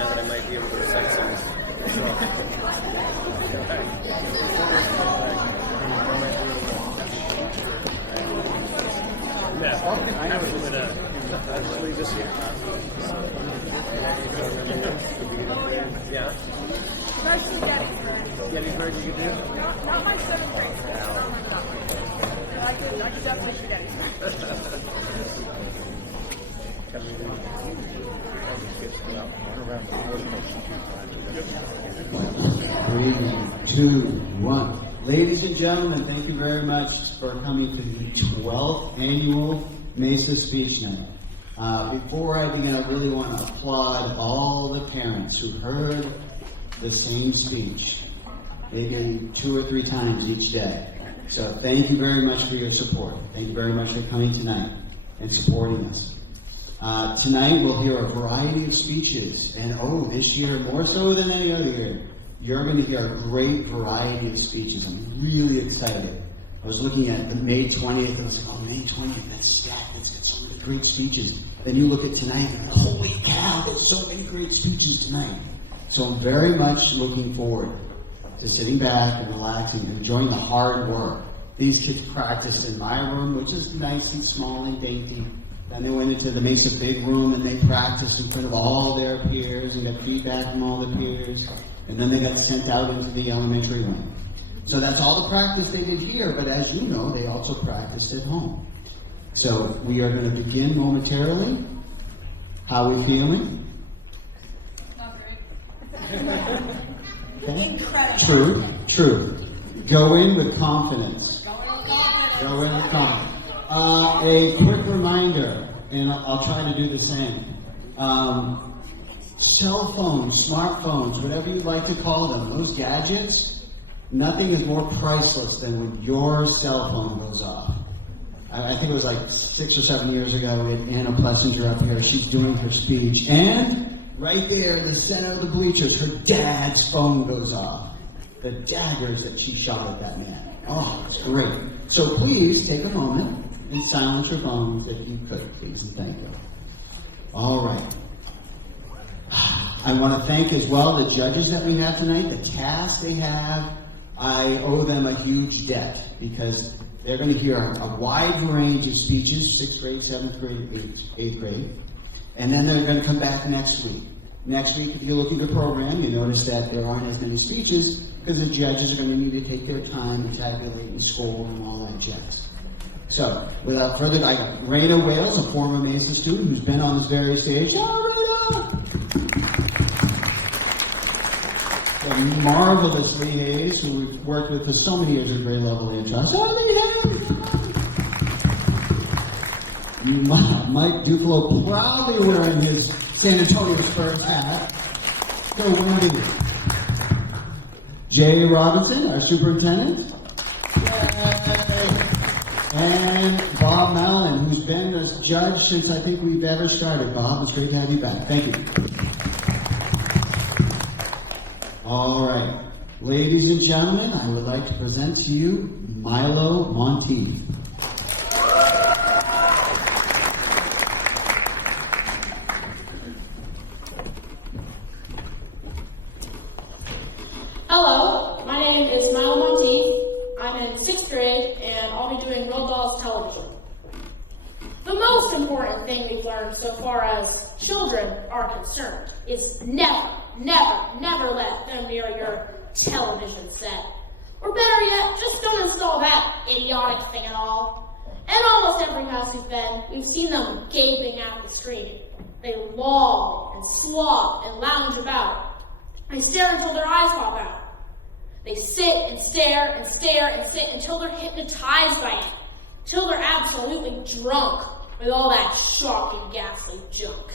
now that I might be able to recite some. Yeah, actually this year. Yeah. Gettysburg you could do? Not my 7th grade. I could definitely do Three, two, one. Ladies and gentlemen, thank you very much for coming to the 12th annual MESA Speech Night. Before I begin, I really want to applaud all the parents who heard the same speech, maybe 2 or 3 times each day. So thank you very much for your support. Thank you very much for coming tonight and supporting us. Tonight we'll hear a variety of speeches, and this year more so than any other year, you're going to hear a great variety of speeches. I'm really excited. I was looking at the May 20th, and I was like, May 20th, that's stacked, that's got so many great speeches. Then you look at tonight, and holy cow, there's so many great speeches tonight. So I'm very much looking forward to sitting back and relaxing and enjoying the hard work. These kids practiced in my room, which is nice and small and dainty. Then they went into the MESA big room and they practiced in front of all their peers and got feedback from all the peers. And then they got sent out into the elementary room. So that's all the practice they did here, but as you know, they also practiced at home. So we are going to begin momentarily. How are we feeling? Not great. Okay. Incredible. True. Go in with confidence. Go in with confidence. A quick reminder, and I'll try to do the same. Cell phones, smartphones, whatever you'd like to call them, those gadgets, nothing is more priceless than when your cell phone goes off. I think it was like 6 or 7 years ago, we had Anna Plessinger up here. She's doing her speech, and right there in the center of the bleachers, her dad's phone goes off. The daggers that she shot at that man. Oh, it's great. So please take a moment and silence your phones if you could, please, and thank you. All right. I want to thank as well the judges that we have tonight, the cast they have. I owe them a huge debt because they're going to hear a wide range of speeches, 6th grade, 7th grade, 8th grade. And then they're going to come back next week. Next week, if you look at the program, you notice that there aren't as many speeches because the judges are going to need to take their time and tabulate and score and all that jazz. So, without further ado, I got Raina Wales, a former MESA student who's been on this very stage. Oh, Raina! The marvelous Lee Hayes, who we've worked with for so many years at grade level interest. Oh, Lee Hayes! Mike Duflo proudly wearing his San Antonio Spurs hat. So Wendy. Jay Robinson, our superintendent. Yay. And Bob Mallon, who's been a judge since I think we've ever started. Bob, it's great to have you back. Thank you. All right. Ladies and gentlemen, I would like to present to you Milo Monteith. Hello, my name is Milo Monteith. I'm in 6th grade, and I'll be doing Roald Dahl's television. The most important thing we've learned so far as children are concerned is never let them near your television set. Or better yet, just don't install that idiotic thing at all. And almost every house we've been, we've seen them gaping at the screen. They loll and slog and lounge about. They stare until their eyes pop out. They sit and stare and stare and sit until they're hypnotized by it, till they're absolutely drunk with all that shocking, ghastly junk.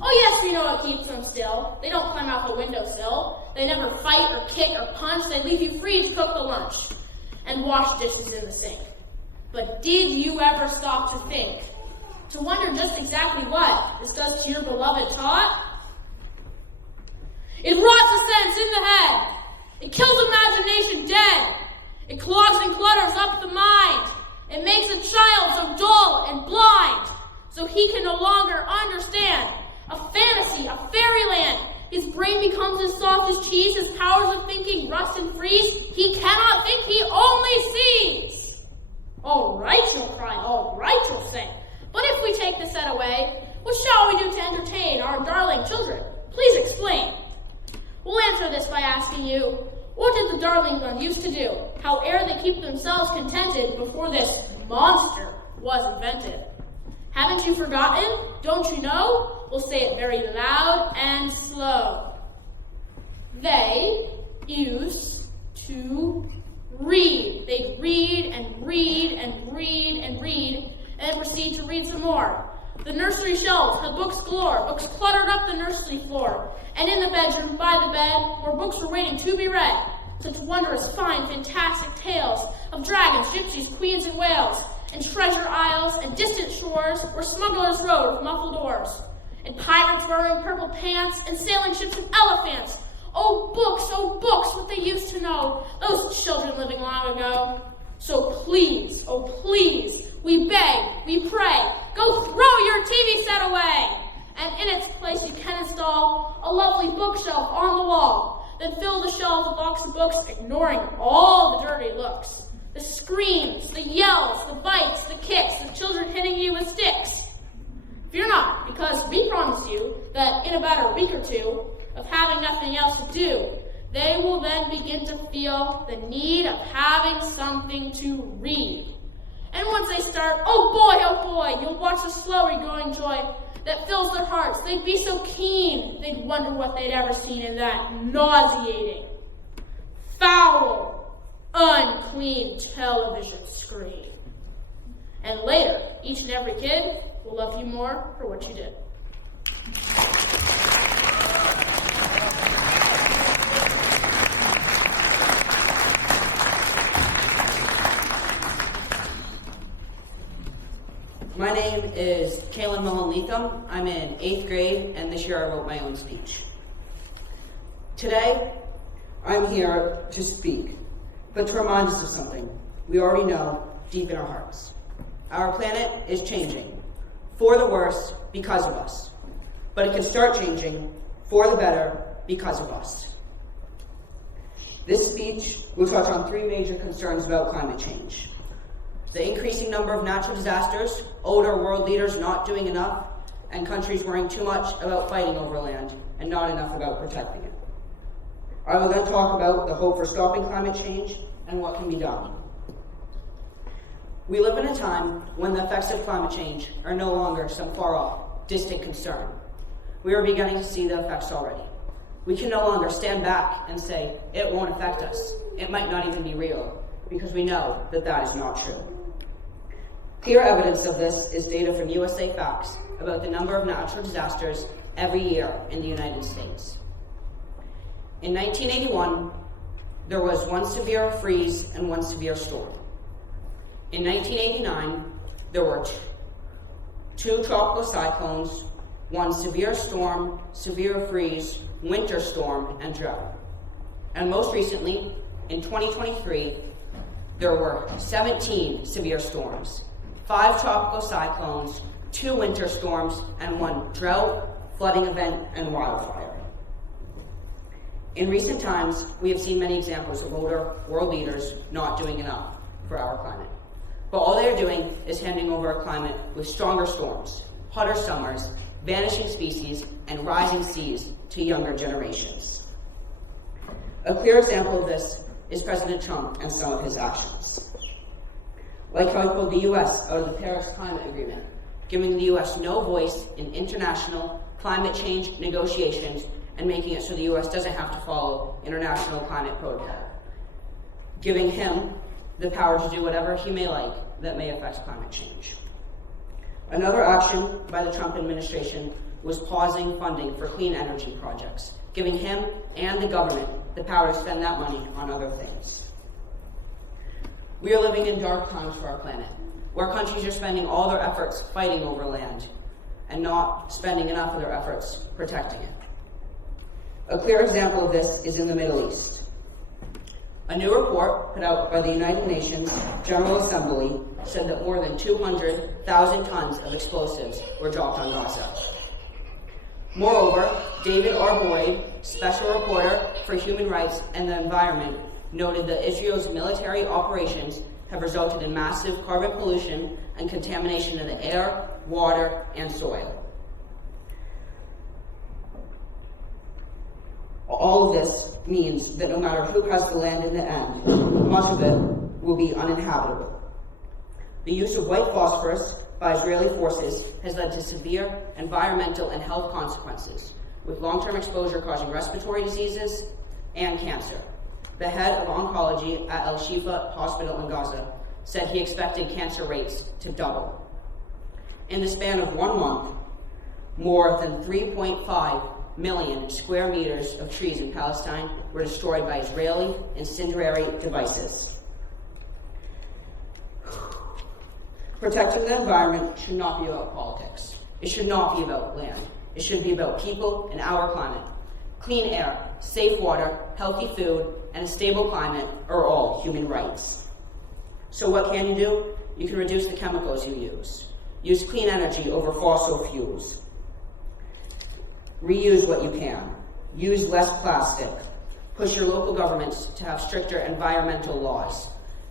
Oh yes, we know what keeps them still. They don't climb out the windowsill. They never fight or kick or punch. They leave you free to cook the lunch and wash dishes in the sink. But did you ever stop to think, to wonder just exactly what this does to your beloved tot? It rots the sense in the head. It kills imagination dead. It clogs and clutters up the mind. It makes a child so dull and blind, so he can no longer understand a fantasy, a fairyland His brain becomes as soft as cheese, his powers of thinking rust and freeze. He cannot think, he only sees. All right, you'll cry, all right, you'll say. But if we take the set away, what shall we do to entertain our darling children? Please explain. We'll answer this by asking you, what did the darling one used to do? Howe'er they keep themselves contented before this monster was invented. Haven't you forgotten? Don't you know? We'll say it very loud and slow. They used to read. They'd read and read and read and read, and then proceed to read some more. The nursery shelves had books galore, books cluttered up the nursery floor, and in the bedroom by the bed where books were waiting to be read. Such wondrous, fine, fantastic tales of dragons, gypsies, queens, and whales, and treasure isles and distant shores where smugglers rode with muffled oars, and pirates wearing purple pants, and sailing ships with elephants. Oh books, what they used to know, those children living long ago. So please, oh please, we beg, we pray, go throw your TV set away, and in its place you can install a lovely bookshelf on the wall, then fill the shelf with box of books, ignoring all the dirty looks. The screams, the yells, the bites, the kicks, the children hitting you with sticks. Fear not, because we promise you that in about a week or two of having nothing else to do, they will then begin to feel the need of having something to read. And once they start, oh boy, you'll watch the slow growing joy that fills their hearts. They'd be so keen, they'd wonder what they'd ever seen in that nauseating, foul, unclean television screen. And later, each and every kid will love you more for what you did. My name is Kaylin Mullen-Leatham. I'm in 8th grade, and this year I wrote my own speech. Today, I'm here to speak, but to remind us of something we already know deep in our hearts. Our planet is changing, for the worse because of us, but it can start changing for the better because of us. This speech will touch on 3 major concerns about climate change: the increasing number of natural disasters, older world leaders not doing enough, and countries worrying too much about fighting over land and not enough about protecting it. I will then talk about the hope for stopping climate change and what can be done. We live in a time when the effects of climate change are no longer some far-off, distant concern. We are beginning to see the effects already. We can no longer stand back and say, it won't affect us. It might not even be real, because we know that that is not true. Clear evidence of this is data from USA Facts about the number of natural disasters every year in the United States. In 1981, there was 1 severe freeze and 1 severe storm. In 1989, there were 2 tropical cyclones, 1 severe storm, severe freeze, winter storm, and drought. And most recently, in 2023, there were 17 severe storms, 5 tropical cyclones, 2 winter storms, and 1 drought, flooding event, and wildfire. In recent times, we have seen many examples of older world leaders not doing enough for our climate. But all they are doing is handing over a climate with stronger storms, hotter summers, vanishing species, and rising seas to younger generations. A clear example of this is President Trump and some of his actions. Like how he pulled the U.S. out of the Paris Climate Agreement, giving the U.S. no voice in international climate change negotiations and making it so the U.S. doesn't have to follow international climate protocol, giving him the power to do whatever he may like that may affect climate change. Another action by the Trump administration was pausing funding for clean energy projects, giving him and the government the power to spend that money on other things. We are living in dark times for our planet, where countries are spending all their efforts fighting over land and not spending enough of their efforts protecting it. A clear example of this is in the Middle East. A new report put out by the United Nations General Assembly said that more than 200,000 tons of explosives were dropped on Gaza. Moreover, David R. Boyd, Special Reporter for Human Rights and the Environment, noted that Israel's military operations have resulted in massive carbon pollution and contamination of the air, water, and soil. All of this means that no matter who has the land in the end, much of it will be uninhabitable. The use of white phosphorus by Israeli forces has led to severe environmental and health consequences, with long-term exposure causing respiratory diseases and cancer. The head of oncology at El Shifa Hospital in Gaza said he expected cancer rates to double. In the span of 1 month, more than 3.5 million square meters of trees in Palestine were destroyed by Israeli incendiary devices. Protecting the environment should not be about politics. It should not be about land. It should be about people and our planet. Clean air, safe water, healthy food, and a stable climate are all human rights. So what can you do? You can reduce the chemicals you use. Use clean energy over fossil fuels. Reuse what you can. Use less plastic. Push your local governments to have stricter environmental laws.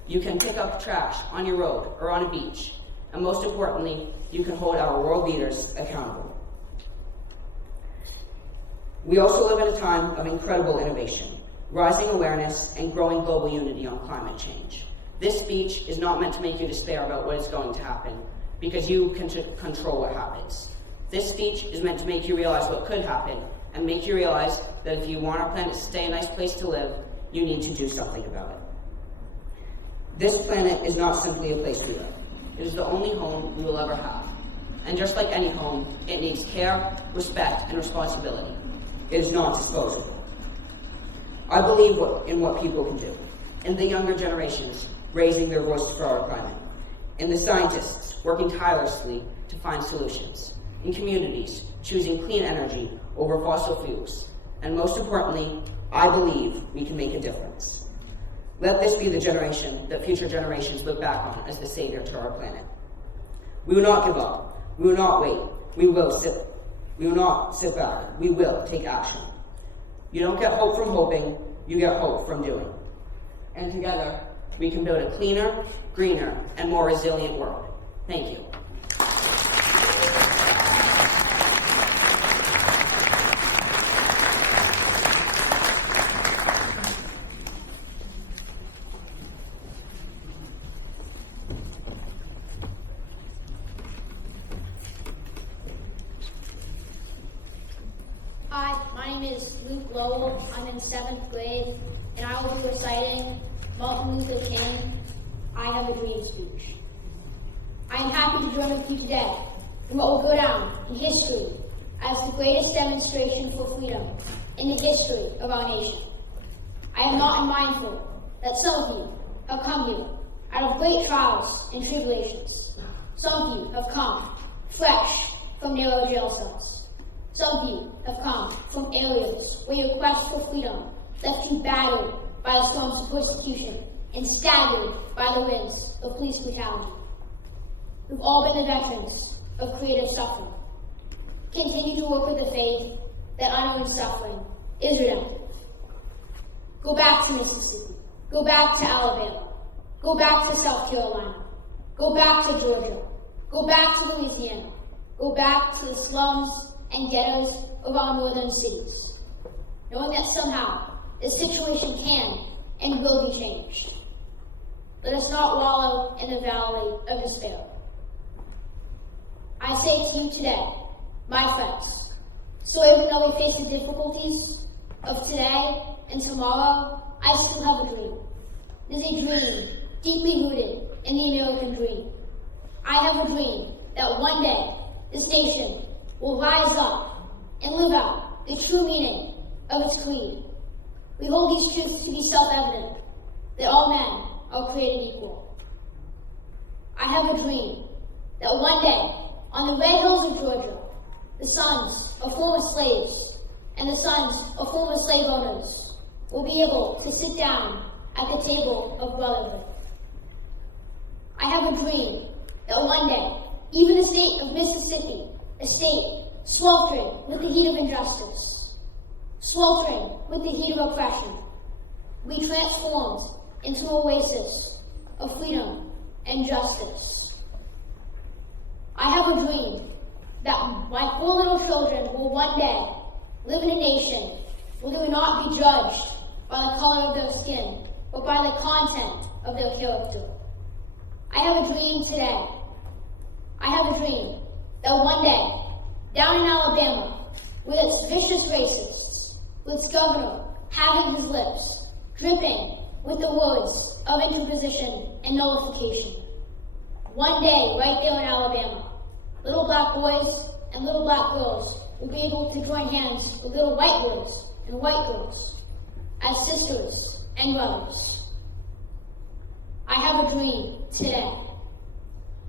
You can pick up trash on your road or on a beach. And most importantly, you can hold our world leaders accountable. We also live in a time of incredible innovation, rising awareness, and growing global unity on climate change. This speech is not meant to make you despair about what is going to happen, because you can control what happens. This speech is meant to make you realize what could happen, and make you realize that if you want our planet to stay a nice place to live, you need to do something about it. This planet is not simply a place we live. It is the only home we will ever have. And just like any home, it needs care, respect, and responsibility. It is not disposable. I believe in what people can do, in the younger generations raising their voices for our planet, in the scientists working tirelessly to find solutions, in communities choosing clean energy over fossil fuels, and most importantly, I believe we can make a difference. Let this be the generation that future generations look back on as the savior to our planet. We will not give up. We will not wait. We will not sit back. We will take action. You don't get hope from hoping, you get hope from doing. And together, we can build a cleaner, greener, and more resilient world. Thank you. Hi, my name is Luke Lowell. I'm in 7th grade, and I will be reciting Martin Luther King, I Have a Dream speech. I am happy to join with you today in what will go down in history as the greatest demonstration for freedom in the history of our nation. I am not unmindful that some of you have come here out of great trials and tribulations. Some of you have come fresh from narrow jail cells. Some of you have come from areas where your quest for freedom left you battered by the storms of persecution and staggered by the winds of police brutality. We've all been the veterans of creative suffering. Continue to work with the faith that unknown suffering is redemptive. Go back to Mississippi. Go back to Alabama. Go back to South Carolina. Go back to Georgia. Go back to Louisiana. Go back to the slums and ghettos of our northern cities, knowing that somehow the situation can and will be changed. Let us not wallow in the valley of despair. I say to you today, my friends, so even though we face the difficulties of today and tomorrow, I still have a dream. It is a dream deeply rooted in the American dream. I have a dream that one day this nation will rise up and live out the true meaning of its creed. We hold these truths to be self-evident, that all men are created equal. I have a dream that one day, on the red hills of Georgia, the sons of former slaves and the sons of former slave owners will be able to sit down at the table of brotherhood. I have a dream that one day, even the state of Mississippi, a state sweltering with the heat of injustice, sweltering with the heat of oppression. We transformed into an oasis of freedom and justice. I have a dream that my 4 little children will one day live in a nation where they will not be judged by the color of their skin, but by the content of their character. I have a dream today. I have a dream that one day, down in Alabama, with its vicious racists, with its governor having his lips dripping with the words of interposition and nullification, one day, right there in Alabama, little black boys and little black girls will be able to join hands with little white boys and white girls as sisters and brothers. I have a dream today.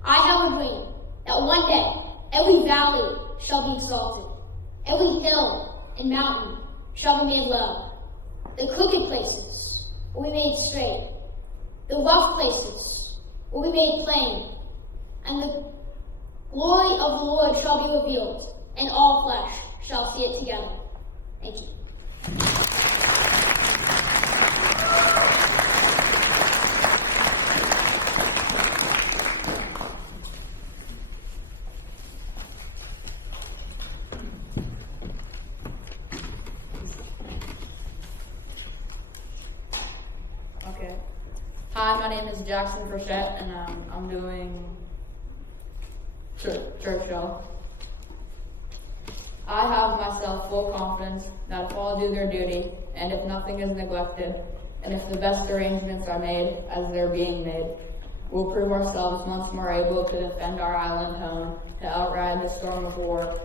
I have a dream that one day every valley shall be exalted, every hill and mountain shall be made low, the crooked places will be made straight, the rough places will be made plain, and the glory of the Lord shall be revealed, and all flesh shall see it together. Thank you. Okay. Hi, my name is Jackson Frechette, and I'm doing Churchill. I have myself full confidence that if all do their duty, and if nothing is neglected, and if the best arrangements are made as they're being made, we'll prove ourselves once more able to defend our island home, to outride the storm of war,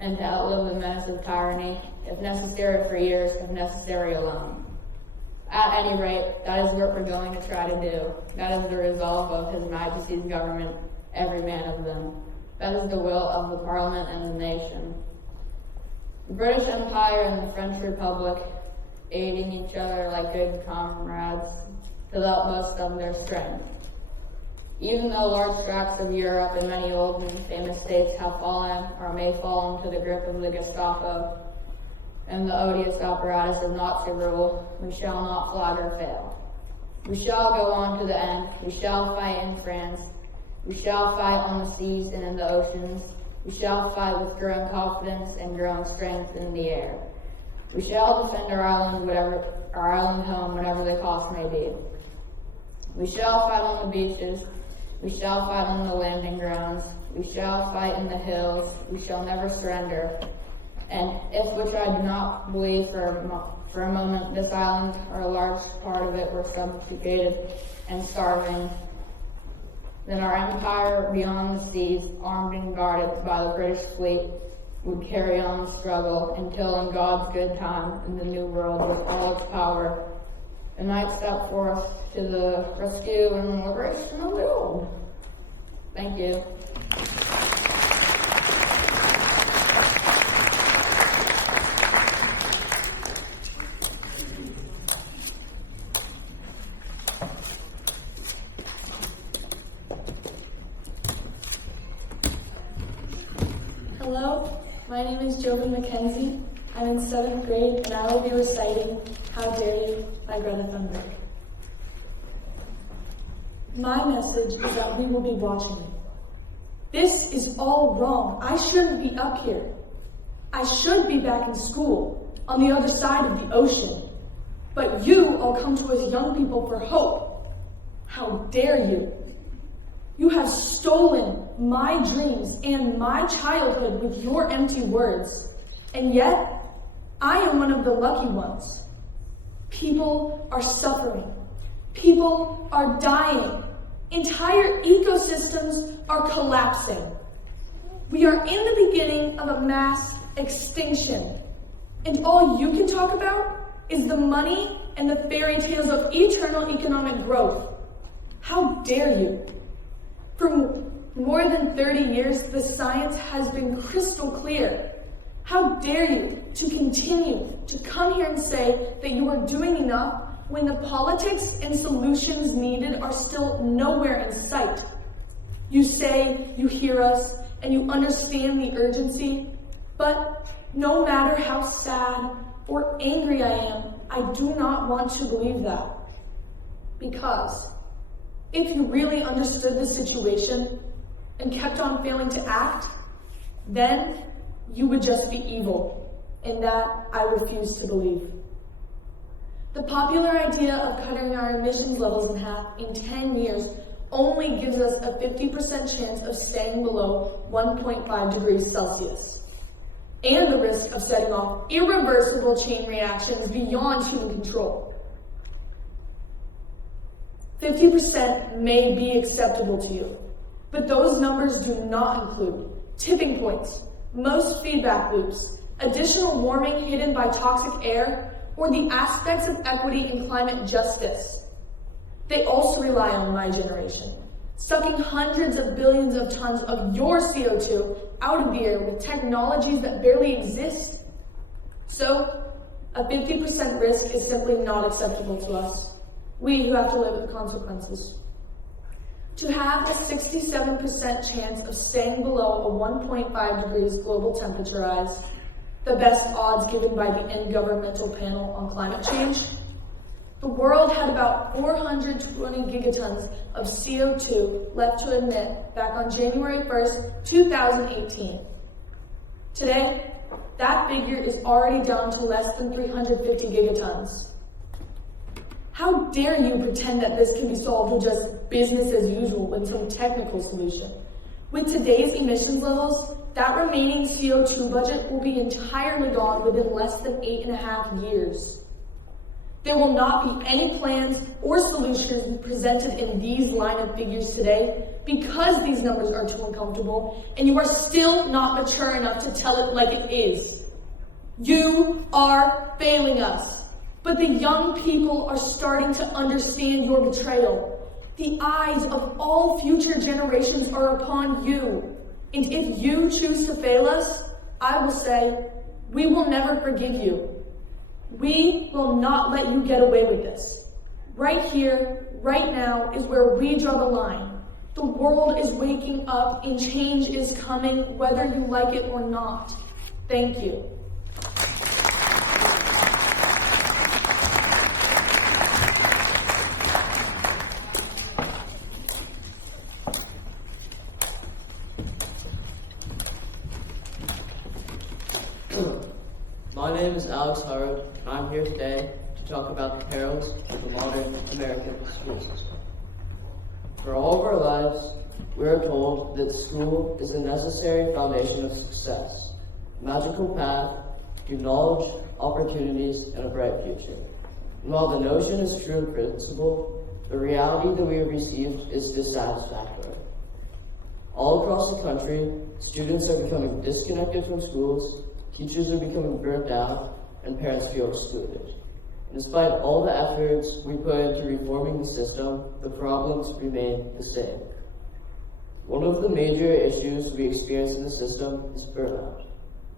and to outlive the menace of tyranny, if necessary for years, if necessary alone. At any rate, that is what we're going to try to do. That is the resolve of His Majesty's government, every man of them. That is the will of the Parliament and the nation. The British Empire and the French Republic, aiding each other like good comrades to the utmost of their strength. Even though large tracts of Europe and many old and famous states have fallen or may fall into the grip of the Gestapo and the odious apparatus of Nazi rule, we shall not flag or fail. We shall go on to the end. We shall fight in France. We shall fight on the seas and in the oceans. We shall fight with growing confidence and growing strength in the air. We shall defend our island home, whatever the cost may be. We shall fight on the beaches. We shall fight on the landing grounds. We shall fight in the hills. We shall never surrender. And if, which I do not believe for a moment, this island or a large part of it were subjugated and starving, then our empire beyond the seas, armed and guarded by the British fleet, would carry on the struggle until in God's good time in the New World with all its power, the knight stepped forth to the rescue and liberation of the old. Thank you. Hello, my name is Jovi McKenzie. I'm in 7th grade and I will be reciting How Dare You by Greta Thunberg. My message is that we will be watching it. This is all wrong. I shouldn't be up here. I should be back in school, on the other side of the ocean. But you all come to us young people for hope. How dare you? You have stolen my dreams and my childhood with your empty words. And yet, I am one of the lucky ones. People are suffering. People are dying. Entire ecosystems are collapsing. We are in the beginning of a mass extinction. And all you can talk about is the money and the fairy tales of eternal economic growth. How dare you? For more than 30 years, the science has been crystal clear. How dare you to continue to come here and say that you are doing enough when the politics and solutions needed are still nowhere in sight? You say you hear us and you understand the urgency, but no matter how sad or angry I am, I do not want to believe that. Because if you really understood the situation and kept on failing to act, then you would just be evil, and that I refuse to believe. The popular idea of cutting our emissions levels in half in 10 years only gives us a 50% chance of staying below 1.5 degrees Celsius, and the risk of setting off irreversible chain reactions beyond human control. 50% may be acceptable to you, but those numbers do not include tipping points, most feedback loops, additional warming hidden by toxic air, or the aspects of equity and climate justice. They also rely on my generation, sucking hundreds of billions of tons of your CO2 out of the air with technologies that barely exist. So, a 50% risk is simply not acceptable to us, we who have to live with the consequences. To have a 67% chance of staying below a 1.5 degrees global temperature rise, the best odds given by the Intergovernmental Panel on Climate Change, the world had about 420 gigatons of CO2 left to emit back on January 1st, 2018. Today, that figure is already down to less than 350 gigatons. How dare you pretend that this can be solved with just business as usual and some technical solution? With today's emissions levels, that remaining CO2 budget will be entirely gone within less than 8.5 years. There will not be any plans or solutions presented in these line of figures today because these numbers are too uncomfortable and you are still not mature enough to tell it like it is. You are failing us, but the young people are starting to understand your betrayal. The eyes of all future generations are upon you. And if you choose to fail us, I will say, we will never forgive you. We will not let you get away with this. Right here, right now, is where we draw the line. The world is waking up and change is coming, whether you like it or not. Thank you. My name is Alex Howard, and I'm here today to talk about the perils of the modern American school system. For all of our lives, we are told that school is a necessary foundation of success, a magical path to knowledge, opportunities, and a bright future. And while the notion is true in principle, the reality that we have received is dissatisfactory. All across the country, students are becoming disconnected from schools, teachers are becoming burnt out, and parents feel excluded. And despite all the efforts we put into reforming the system, the problems remain the same. One of the major issues we experience in the system is burnout.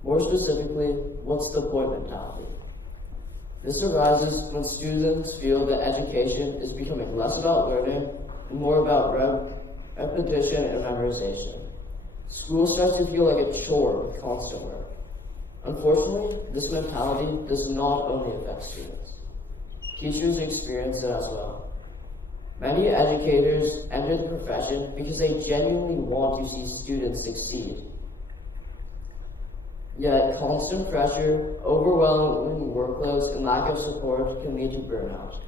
More specifically, what's the point mentality? This arises when students feel that education is becoming less about learning and more about repetition and memorization. School starts to feel like a chore with constant work. Unfortunately, this mentality does not only affect students. Teachers experience it as well. Many educators enter the profession because they genuinely want to see students succeed. Yet, constant pressure, overwhelming workloads, and lack of support can lead to burnout.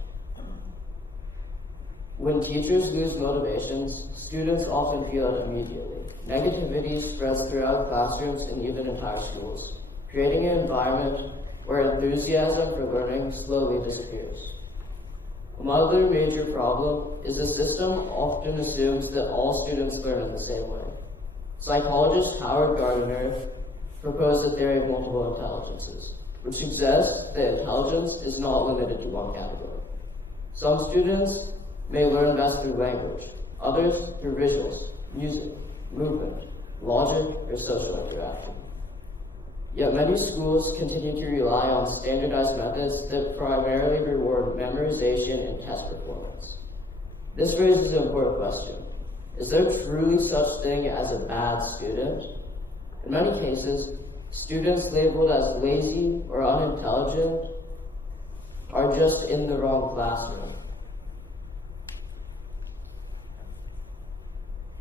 When teachers lose motivations, students often feel it immediately. Negativity spreads throughout classrooms and even entire schools, creating an environment where enthusiasm for learning slowly disappears. Another major problem is the system often assumes that all students learn in the same way. Psychologist Howard Gardner proposed that there are multiple intelligences, which suggests that intelligence is not limited to one category. Some students may learn best through language, others through visuals, music, movement, logic, or social interaction. Yet many schools continue to rely on standardized methods that primarily reward memorization and test performance. This raises an important question. Is there truly such thing as a bad student? In many cases, students labeled as lazy or unintelligent imagined are just in the wrong classroom.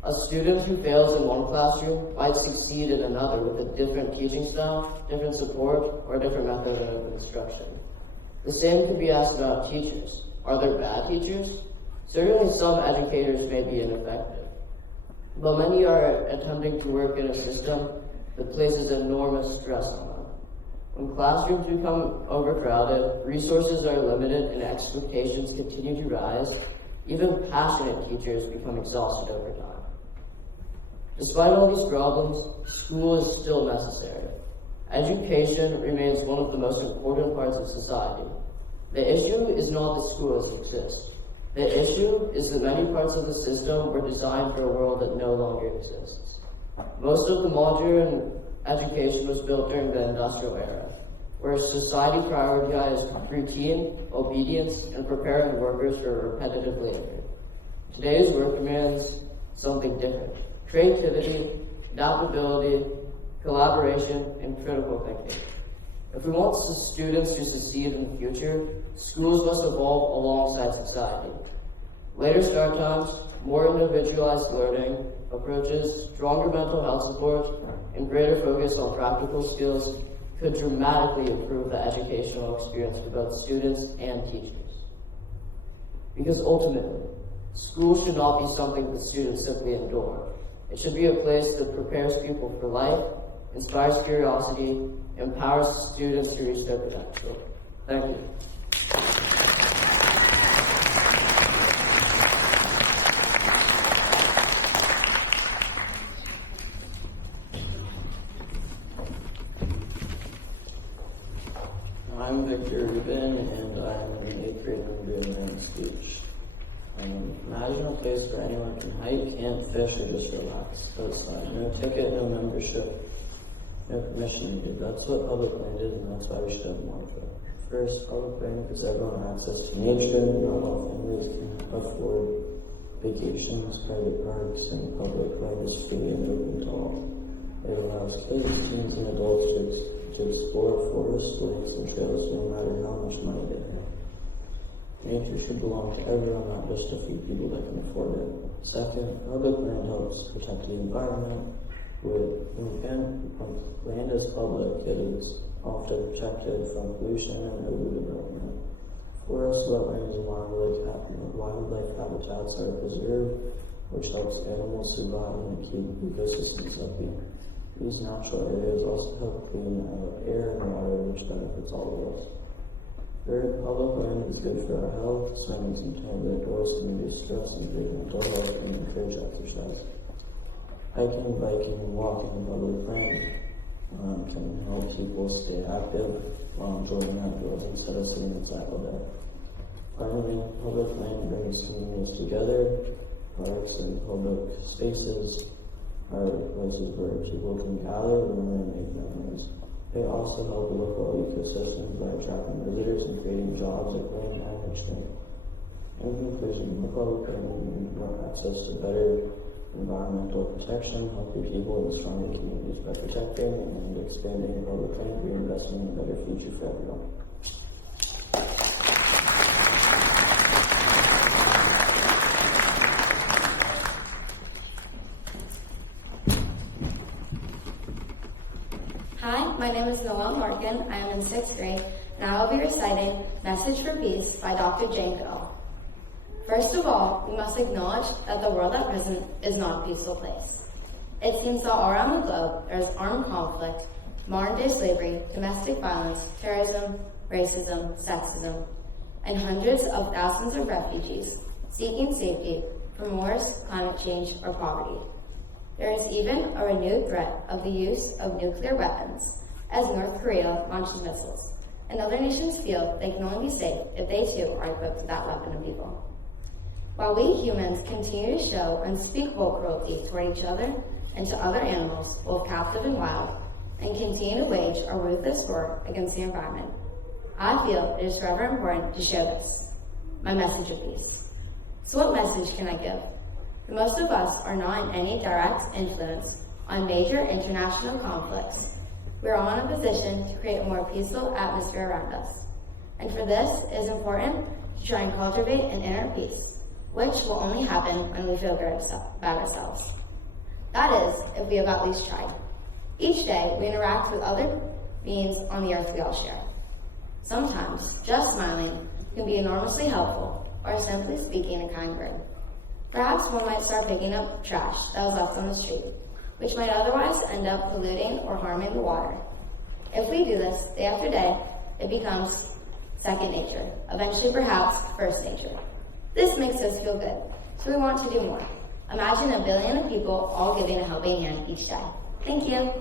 A student who fails in one classroom might succeed in another with a different teaching style, different support, or a different method of instruction. The same could be asked about teachers. Are there bad teachers? Certainly some educators may be ineffective, but many are attempting to work in a system that places enormous stress on them. When classrooms become overcrowded, resources are limited, and expectations continue to rise, even passionate teachers become exhausted over time. Despite all these problems, school is still necessary. Education remains one of the most important parts of society. The issue is not that schools exist. The issue is that many parts of the system were designed for a world that no longer exists. Most of the modern education was built during the industrial era, where society prioritized routine, obedience, and preparing workers for repetitive labor. Today's work demands something different: creativity, adaptability, collaboration, and critical thinking. If we want students to succeed in the future, schools must evolve alongside society. Later start times, more individualized learning approaches, stronger mental health support, and greater focus on practical skills could dramatically improve the educational experience for both students and teachers. Because ultimately, school should not be something that students simply endure. It should be a place that prepares people for life, inspires curiosity, and empowers students to reach their potential. Thank you. I'm Victor Rubin, and I'm in 8th grade and doing my speech. Imagine a place where anyone can hike, camp, fish, or just relax outside. No ticket, no membership, no permission needed. That's what public land is, and that's why we should have more of it. First, public land gives everyone access to nature. Not all families can afford vacations, private parks, and public land is free and open to all. It allows kids, teens, and adults to explore forests, lakes, and trails no matter how much money they have. Nature should belong to everyone, not just a few people that can afford it. Second, public land helps protect the environment. When land is public, it is often protected from pollution and overdevelopment. Forests, wetlands, and wildlife habitats are preserved, which helps animals survive and keep ecosystems healthy. These natural areas also help clean air and water, which benefits all of us. Third, public land is good for our health. Spending some time outdoors can reduce stress and improve mental health and encourage exercise. Hiking, biking, and walking on public land can help people stay active while enjoying outdoors instead of sitting inside all day. Finally, public land brings communities together. Parks and public spaces are places where people can gather, learn, and make memories. They also help the local ecosystems by attracting visitors and creating jobs like land management. In conclusion, the public land will more access to better environmental protection, healthy people, and stronger communities. By protecting and expanding public land, we are investing in a better future for everyone. Hi, my name is Noelle Morgan. I am in 6th grade, and I will be reciting Message for Peace by Dr. Jane Goodall. First of all, we must acknowledge that the world at present is not a peaceful place. It seems that all around the globe there is armed conflict, modern-day slavery, domestic violence, terrorism, racism, sexism, and hundreds of thousands of refugees seeking safety from wars, climate change, or poverty. There is even a renewed threat of the use of nuclear weapons as North Korea launches missiles, and other nations feel they can only be safe if they too are equipped with that weapon of evil. While we humans continue to show unspeakable cruelty toward each other and to other animals, both captive and wild, and continue to wage a ruthless war against the environment, I feel it is forever important to share this, my message of peace. So what message can I give? Most of us are not in any direct influence on major international conflicts, We are all in a position to create a more peaceful atmosphere around us. And for this, it is important to try and cultivate an inner peace, which will only happen when we feel good about ourselves. That is, if we have at least tried. Each day, we interact with other beings on the earth we all share. Sometimes, just smiling can be enormously helpful, or simply speaking a kind word. Perhaps one might start picking up trash that was left on the street, which might otherwise end up polluting or harming the water. If we do this day after day, it becomes second nature, eventually perhaps first nature. This makes us feel good, so we want to do more. Imagine 1 billion people all giving a helping hand each day. Thank you.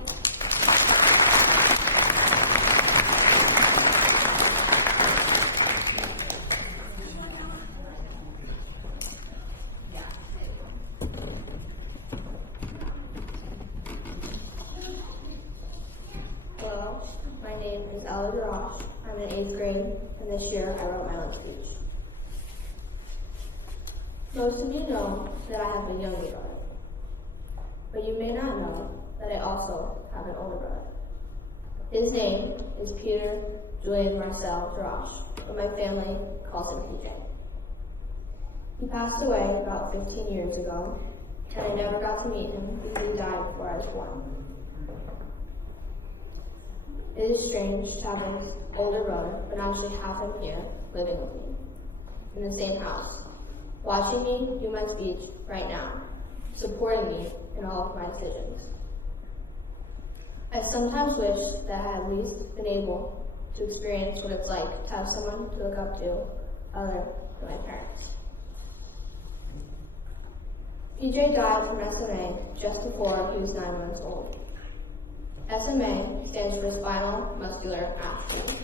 Hello, my name is Ella Darash. I'm in 8th grade, and this year I wrote my own speech. Most of you know that I have a younger brother, but you may not know that I also have an older brother. His name is Peter Julian Marcel Darash, but my family calls him PJ. He passed away about 15 years ago, and I never got to meet him because he died before I was born. It is strange to have an older brother, but actually have him here, living with me, in the same house, watching me do my speech right now, supporting me in all of my decisions. I sometimes wish that I had at least been able to experience what it's like to have someone to look up to other than my parents. PJ died from SMA just before he was 9 months old. SMA stands for spinal muscular atrophy.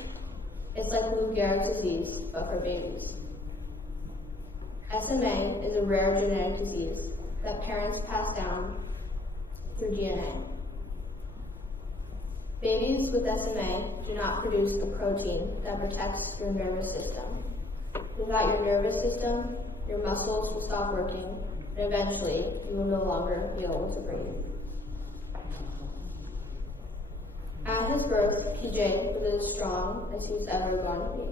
It's like Lou Gehrig's disease, but for babies. SMA is a rare genetic disease that parents pass down through DNA. Babies with SMA do not produce a protein that protects your nervous system. Without your nervous system, your muscles will stop working, and eventually you will no longer be able to breathe. At his birth, PJ was as strong as he was ever going to be.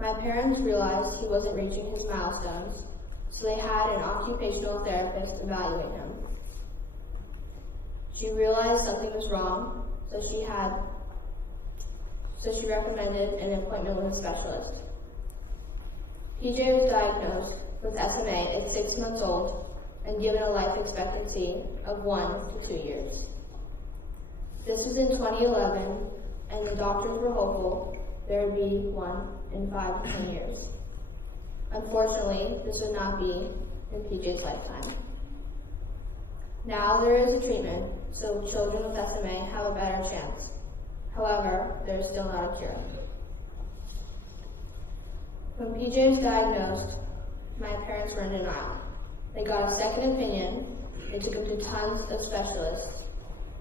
My parents realized he wasn't reaching his milestones, so they had an occupational therapist evaluate him. She realized something was wrong, so she recommended an appointment with a specialist. PJ was diagnosed with SMA at 6 months old and given a life expectancy of 1 to 2 years. This was in 2011, and the doctors were hopeful there would be 1 in 5 to 10 years. Unfortunately, this would not be in PJ's lifetime. Now there is a treatment, so children with SMA have a better chance. However, there is still not a cure. When PJ was diagnosed, my parents were in denial. They got a second opinion, they took him to tons of specialists,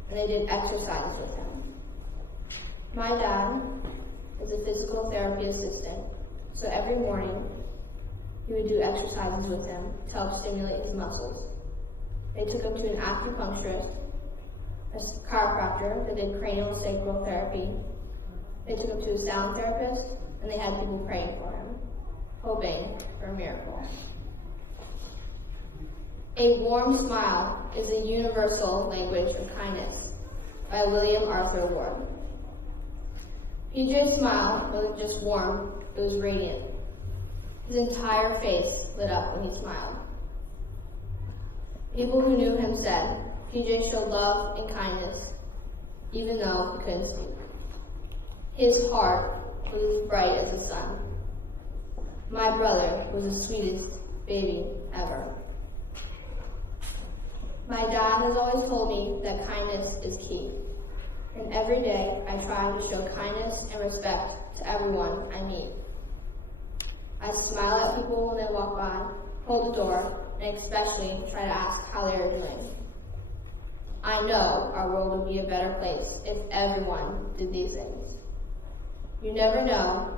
and they did exercises with him. My dad is a physical therapy assistant, so every morning he would do exercises with him to help stimulate his muscles. They took him to an acupuncturist, a chiropractor that did cranial sacral therapy. They took him to a sound therapist, and they had people praying for him, hoping for a miracle. A warm smile is a universal language of kindness by William Arthur Ward. PJ's smile wasn't just warm, it was radiant. His entire face lit up when he smiled. People who knew him said PJ showed love and kindness even though he couldn't speak. His heart was as bright as the sun. My brother was the sweetest baby ever. My dad has always told me that kindness is key. And every day I try to show kindness and respect to everyone I meet. I smile at people when they walk by, hold the door, and especially try to ask how they are doing. I know our world would be a better place if everyone did these things. You never know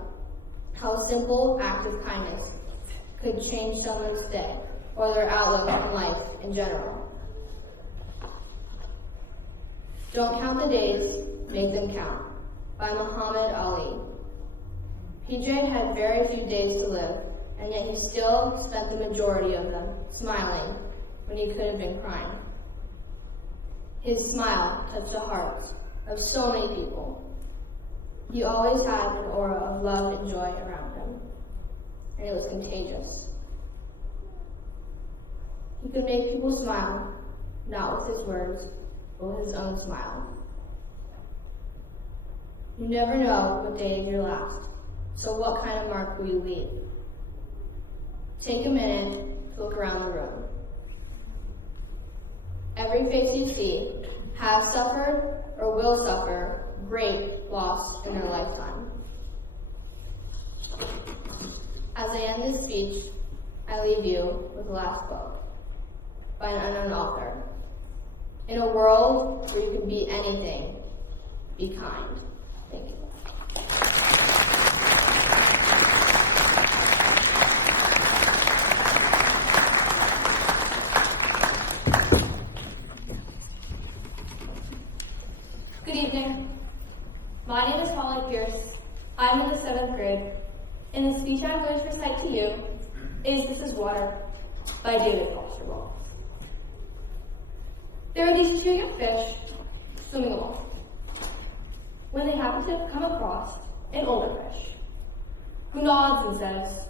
how a simple act of kindness could change someone's day or their outlook on life in general. Don't Count the Days, Make Them Count by Muhammad Ali. PJ had very few days to live, and yet he still spent the majority of them smiling when he could have been crying. His smile touched the hearts of so many people. He always had an aura of love and joy around him, and it was contagious. He could make people smile, not with his words, but with his own smile. You never know what day is your last, so what kind of mark will you leave? Take a minute to look around the room. Every face you see has suffered or will suffer great loss in their lifetime. As I end this speech, I leave you with the last quote by an unknown author. In a world where you can be anything, be kind. Thank you. Good evening. My name is Holly Pierce. I'm in the 7th grade, and the speech I'm going to recite to you is This Is Water by David Foster Wallace. There are these two young fish swimming along when they happen to come across an older fish who nods and says,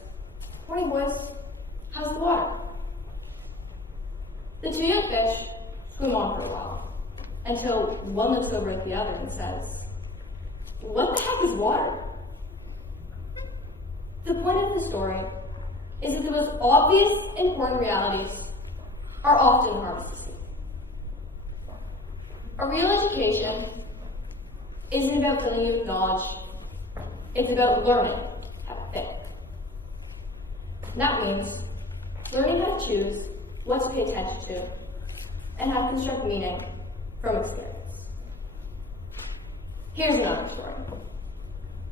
"Morning, boys. How's the water?" The two young fish swim on for a while until one looks over at the other and says, "What the heck is water?" The point of the story is that the most obvious, important realities are often hardest to see. A real education isn't about filling you with knowledge, it's about learning how to think. And that means learning how to choose what to pay attention to and how to construct meaning from experience. Here's another story.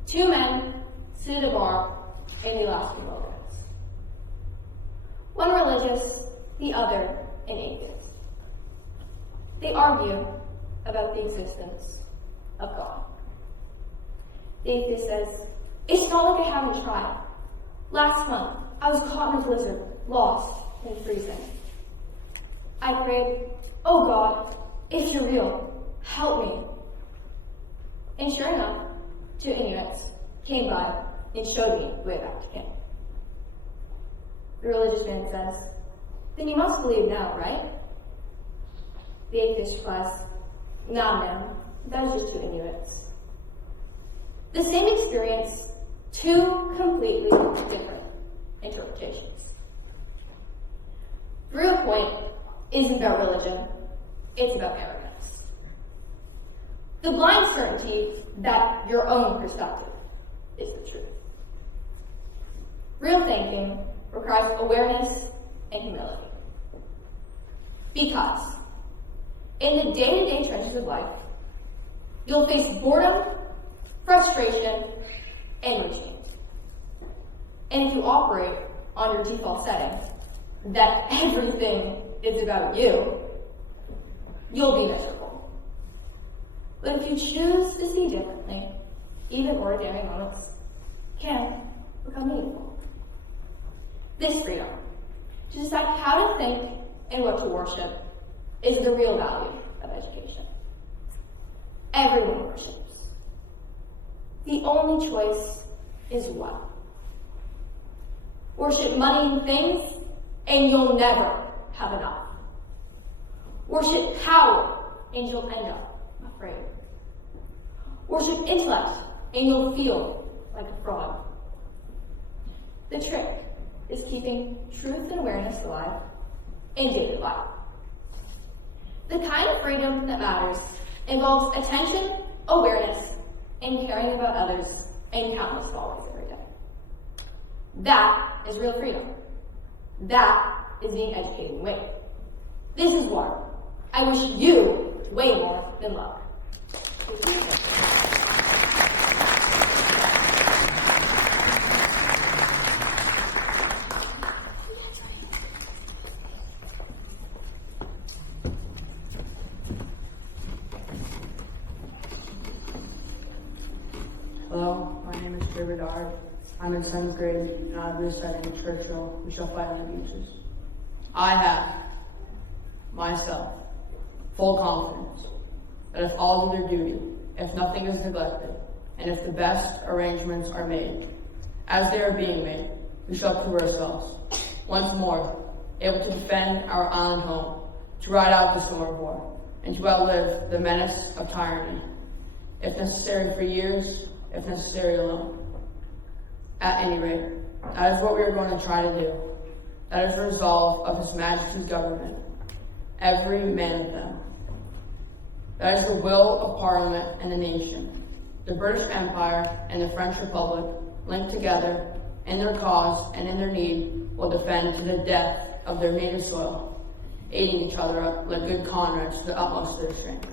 Two men sit at a bar in the Alaskan wilderness. One religious, the other an atheist. They argue about the existence of God. The atheist says, "It's not like I haven't tried. Last month, I was caught in a blizzard, lost and freezing. I prayed, 'Oh God, if you're real, help me.' And sure enough, two Inuits came by and showed me the way back to camp." The religious man says, "Then you must believe now, right?" The atheist replies, "Nah, man, that was just two Inuits." The same experience, two completely different interpretations. The real point isn't about religion, it's about arrogance. The blind certainty that your own perspective is the truth. Real thinking requires awareness and humility. Because in the day-to-day trenches of life, you'll face boredom, frustration, and routine. And if you operate on your default setting, that everything is about you, you'll be miserable. But if you choose to see differently, even ordinary moments can become meaningful. This freedom, to decide how to think and what to worship, is the real value of education. Everyone worships. The only choice is what? Worship money and things, and you'll never have enough. Worship power, and you'll end up afraid. Worship intellect, and you'll feel like a fraud. The trick is keeping truth and awareness alive in daily life. The kind of freedom that matters involves attention, awareness, and caring about others in countless small ways every day. That is real freedom. That is being educated in way. This is war. I wish you way more than luck. Hello, my name is Trey Bedard. I'm in 7th grade, and I'll be reciting Churchill, We Shall Fight on the Beaches. I have, myself, full confidence that if all do their duty, if nothing is neglected, and if the best arrangements are made, as they are being made, we shall prove ourselves, once more, able to defend our island home, to ride out the storm of war, and to outlive the menace of tyranny, if necessary for years, if necessary alone. At any rate, that is what we are going to try to do. That is the resolve of His Majesty's government, every man of them. That is the will of Parliament and the nation. The British Empire and the French Republic, linked together in their cause and in their need, will defend to the death of their native soil, aiding each other up like good comrades to the utmost of their strength.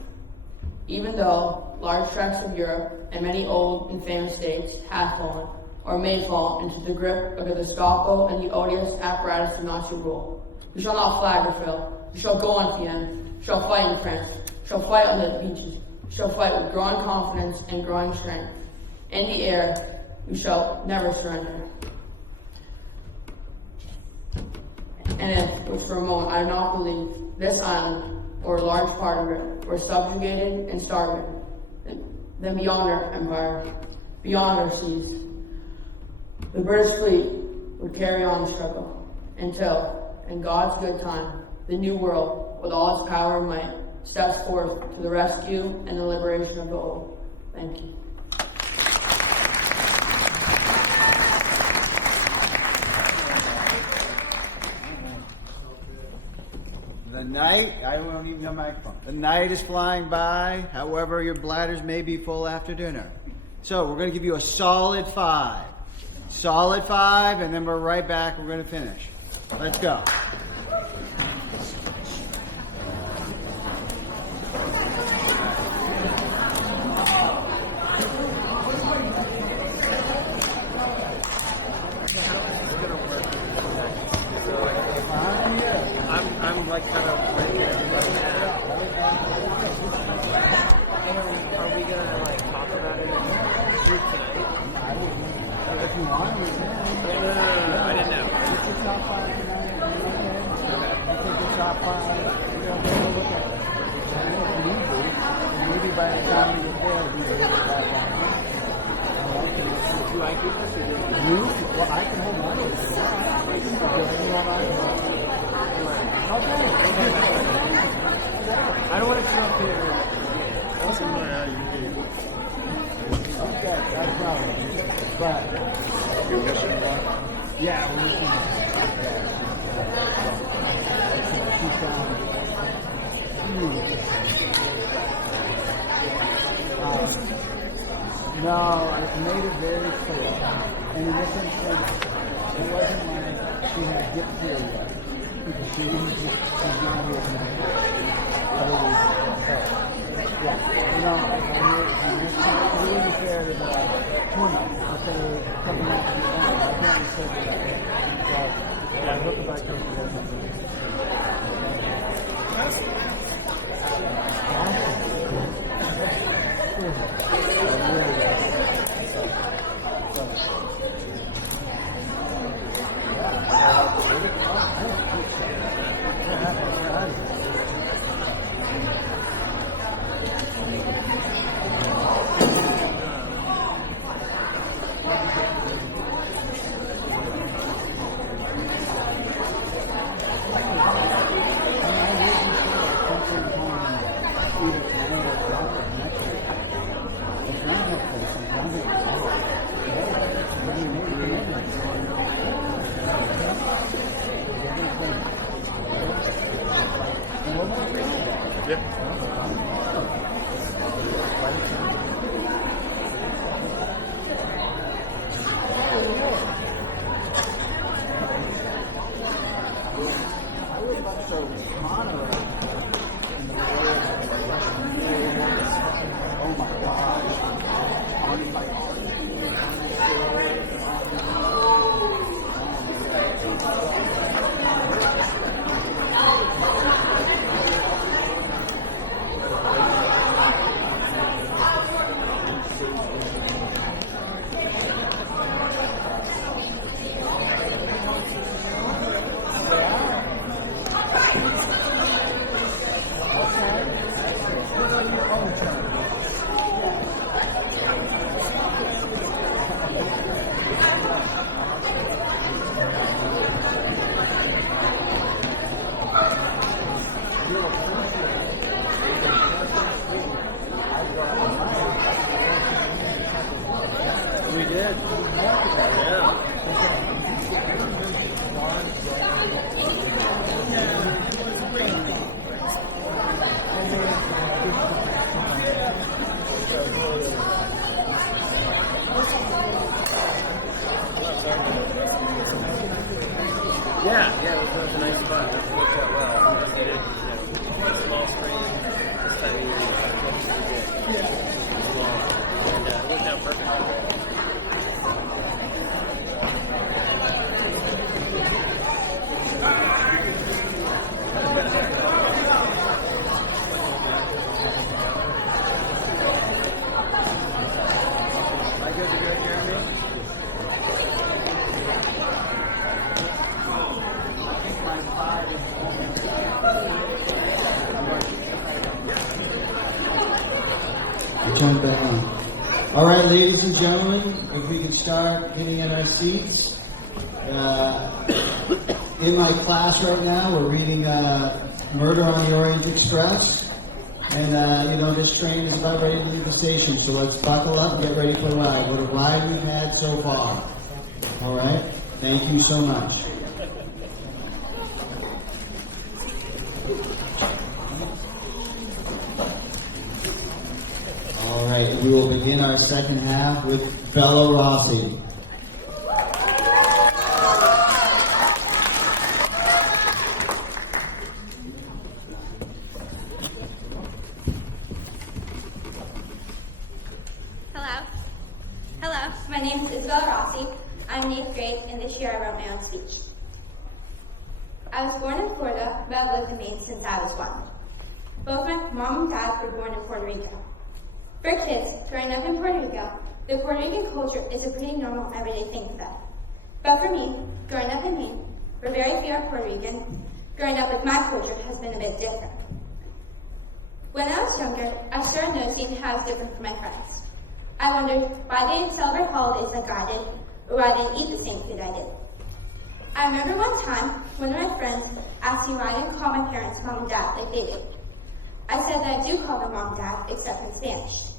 Even though large tracts of Europe and many old and famous states have fallen, or may fall, into the grip of the Gestapo and the odious apparatus of Nazi rule, we shall not flag or fail. We shall go on to the end. We shall fight in France. We shall fight on the beaches. We shall fight with growing confidence and growing strength. In the air, we shall never surrender. And if, which for a moment I do not believe, this island, or a large part of it, were subjugated and starving, then beyond our empire, beyond our seas, the British fleet would carry on the struggle until, in God's good time, the New World, with all its power and might, steps forth to the rescue and the liberation of the old. Thank you. The night, I won't even have a microphone. The night is flying by. However, your bladders may be full after dinner. So we're going to give you a solid 5. Solid 5, and then we're right back. We're going to finish. Let's go. I'm like kind of breaking everybody now. Are we gonna like talk about it in the group tonight? If you want, we can. No, I didn't know. What's your top 5 tonight? I think the top 5, we're going to take a look at it. Maybe by the time we get there, we can get it back on. Do I keep this or do You? Well, I can hold on to it. Okay. I don't want to come up here. Okay, that's a problem. But You're missing one? yeah, we're missing no, I made it very clear. And in this instance, it wasn't like she had diphtheria. Because she's not here tonight. Other reasons. So, yeah. It wouldn't be fair to the tournament if they were coming out to the event. I can't be said that. So, yeah, look about It's not good. Yeah. Yeah, it was a nice spot. It worked out well. We just needed, small screen this time of year. And it worked out perfectly. Am I good to go, Jeremy? Turn it back on. All right, ladies and gentlemen, if we can start getting in our seats. In my class right now, we're reading Murder on the Orient Express. And, this train is about ready to leave the station, so let's buckle up and get ready for the ride. What a ride we've had so far. All right? Thank you so much. All right, we will begin our second half with Bella Rossi. Hello, my name is Isabel Rossi. I'm in 8th grade, and this year I wrote my own speech. I was born in Florida, but I've lived in Maine since I was 1. Both my mom and dad were born in Puerto Rico. For kids growing up in Puerto Rico, the Puerto Rican culture is a pretty normal, everyday thing for them. But for me, growing up in Maine, where very few are Puerto Rican, growing up with my culture has been a bit different. When I was younger, I started noticing how I was different from my friends. I wondered why they didn't celebrate holidays like I did, or why they didn't eat the same food I did. I remember one time, one of my friends asked me why I didn't call my parents mom and dad like they did. I said that I do call them mom and dad, except in Spanish.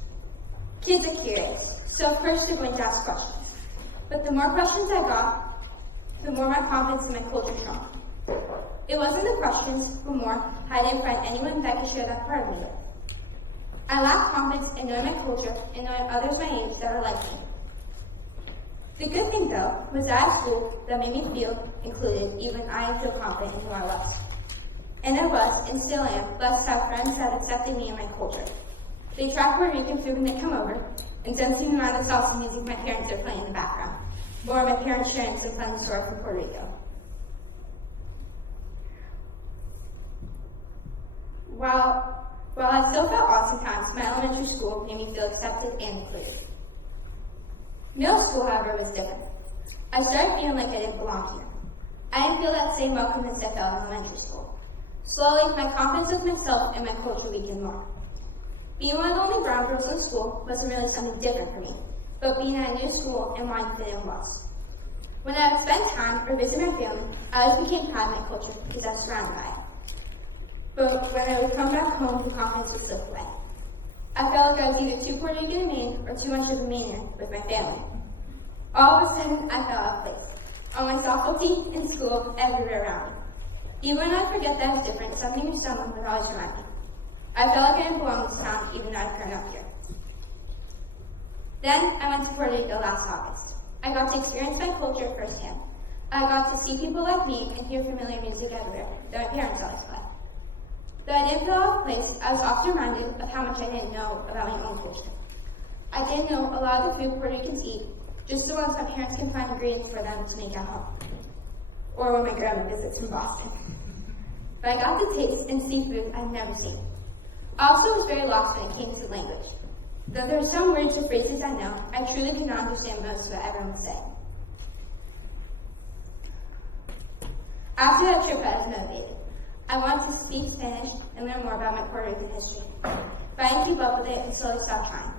Kids are curious, so of course they're going to ask questions. But the more questions I got, the more my confidence in my culture shrunk. It wasn't the questions, but more how I didn't find anyone that could share that part of me with. I lacked confidence in knowing my culture and knowing others my age that are like me. The good thing, though, was that I had a school that made me feel included, even I didn't feel confident in who I was. And I was, and still am, blessed to have friends that accepted me and my culture. They try Puerto Rican food when they come over, and don't seem to mind the salsa music my parents are playing in the background, or my parents sharing some fun story from Puerto Rico. While I still felt odd sometimes, my elementary school made me feel accepted and included. Middle school, however, was different. I started feeling like I didn't belong here. I didn't feel that same welcomeness I felt in elementary school. Slowly, my confidence with myself and my culture weakened more. Being one of the only brown girls in school wasn't really something different for me, but being at a new school and wanting to fit in was. When I would spend time or visit my family, I always became proud of my culture because I was surrounded by it. But when I would come back home, the confidence would slip away. I felt like I was either too Puerto Rican in Maine or too much of a Mainer with my family. All of a sudden, I felt out of place. On my softball team, in school, everywhere around me. Even when I forget that I was different, something or someone would always remind me. I felt like I didn't belong in this town, even though I'd grown up here. Then, I went to Puerto Rico last August. I got to experience my culture firsthand. I got to see people like me and hear familiar music everywhere that my parents always play. Though I didn't feel out of place, I was often reminded of how much I didn't know about my own culture. I didn't know a lot of the food Puerto Ricans eat, just the ones my parents can find ingredients for them to make at home. Or when my grandma visits from Boston. But I got to taste and see food I'd never seen. I also was very lost when it came to the language. Though there are some words or phrases I know, I truly could not understand most of what everyone was saying. After that trip, I was motivated. I wanted to speak Spanish and learn more about my Puerto Rican history, but I didn't keep up with it and slowly stopped trying.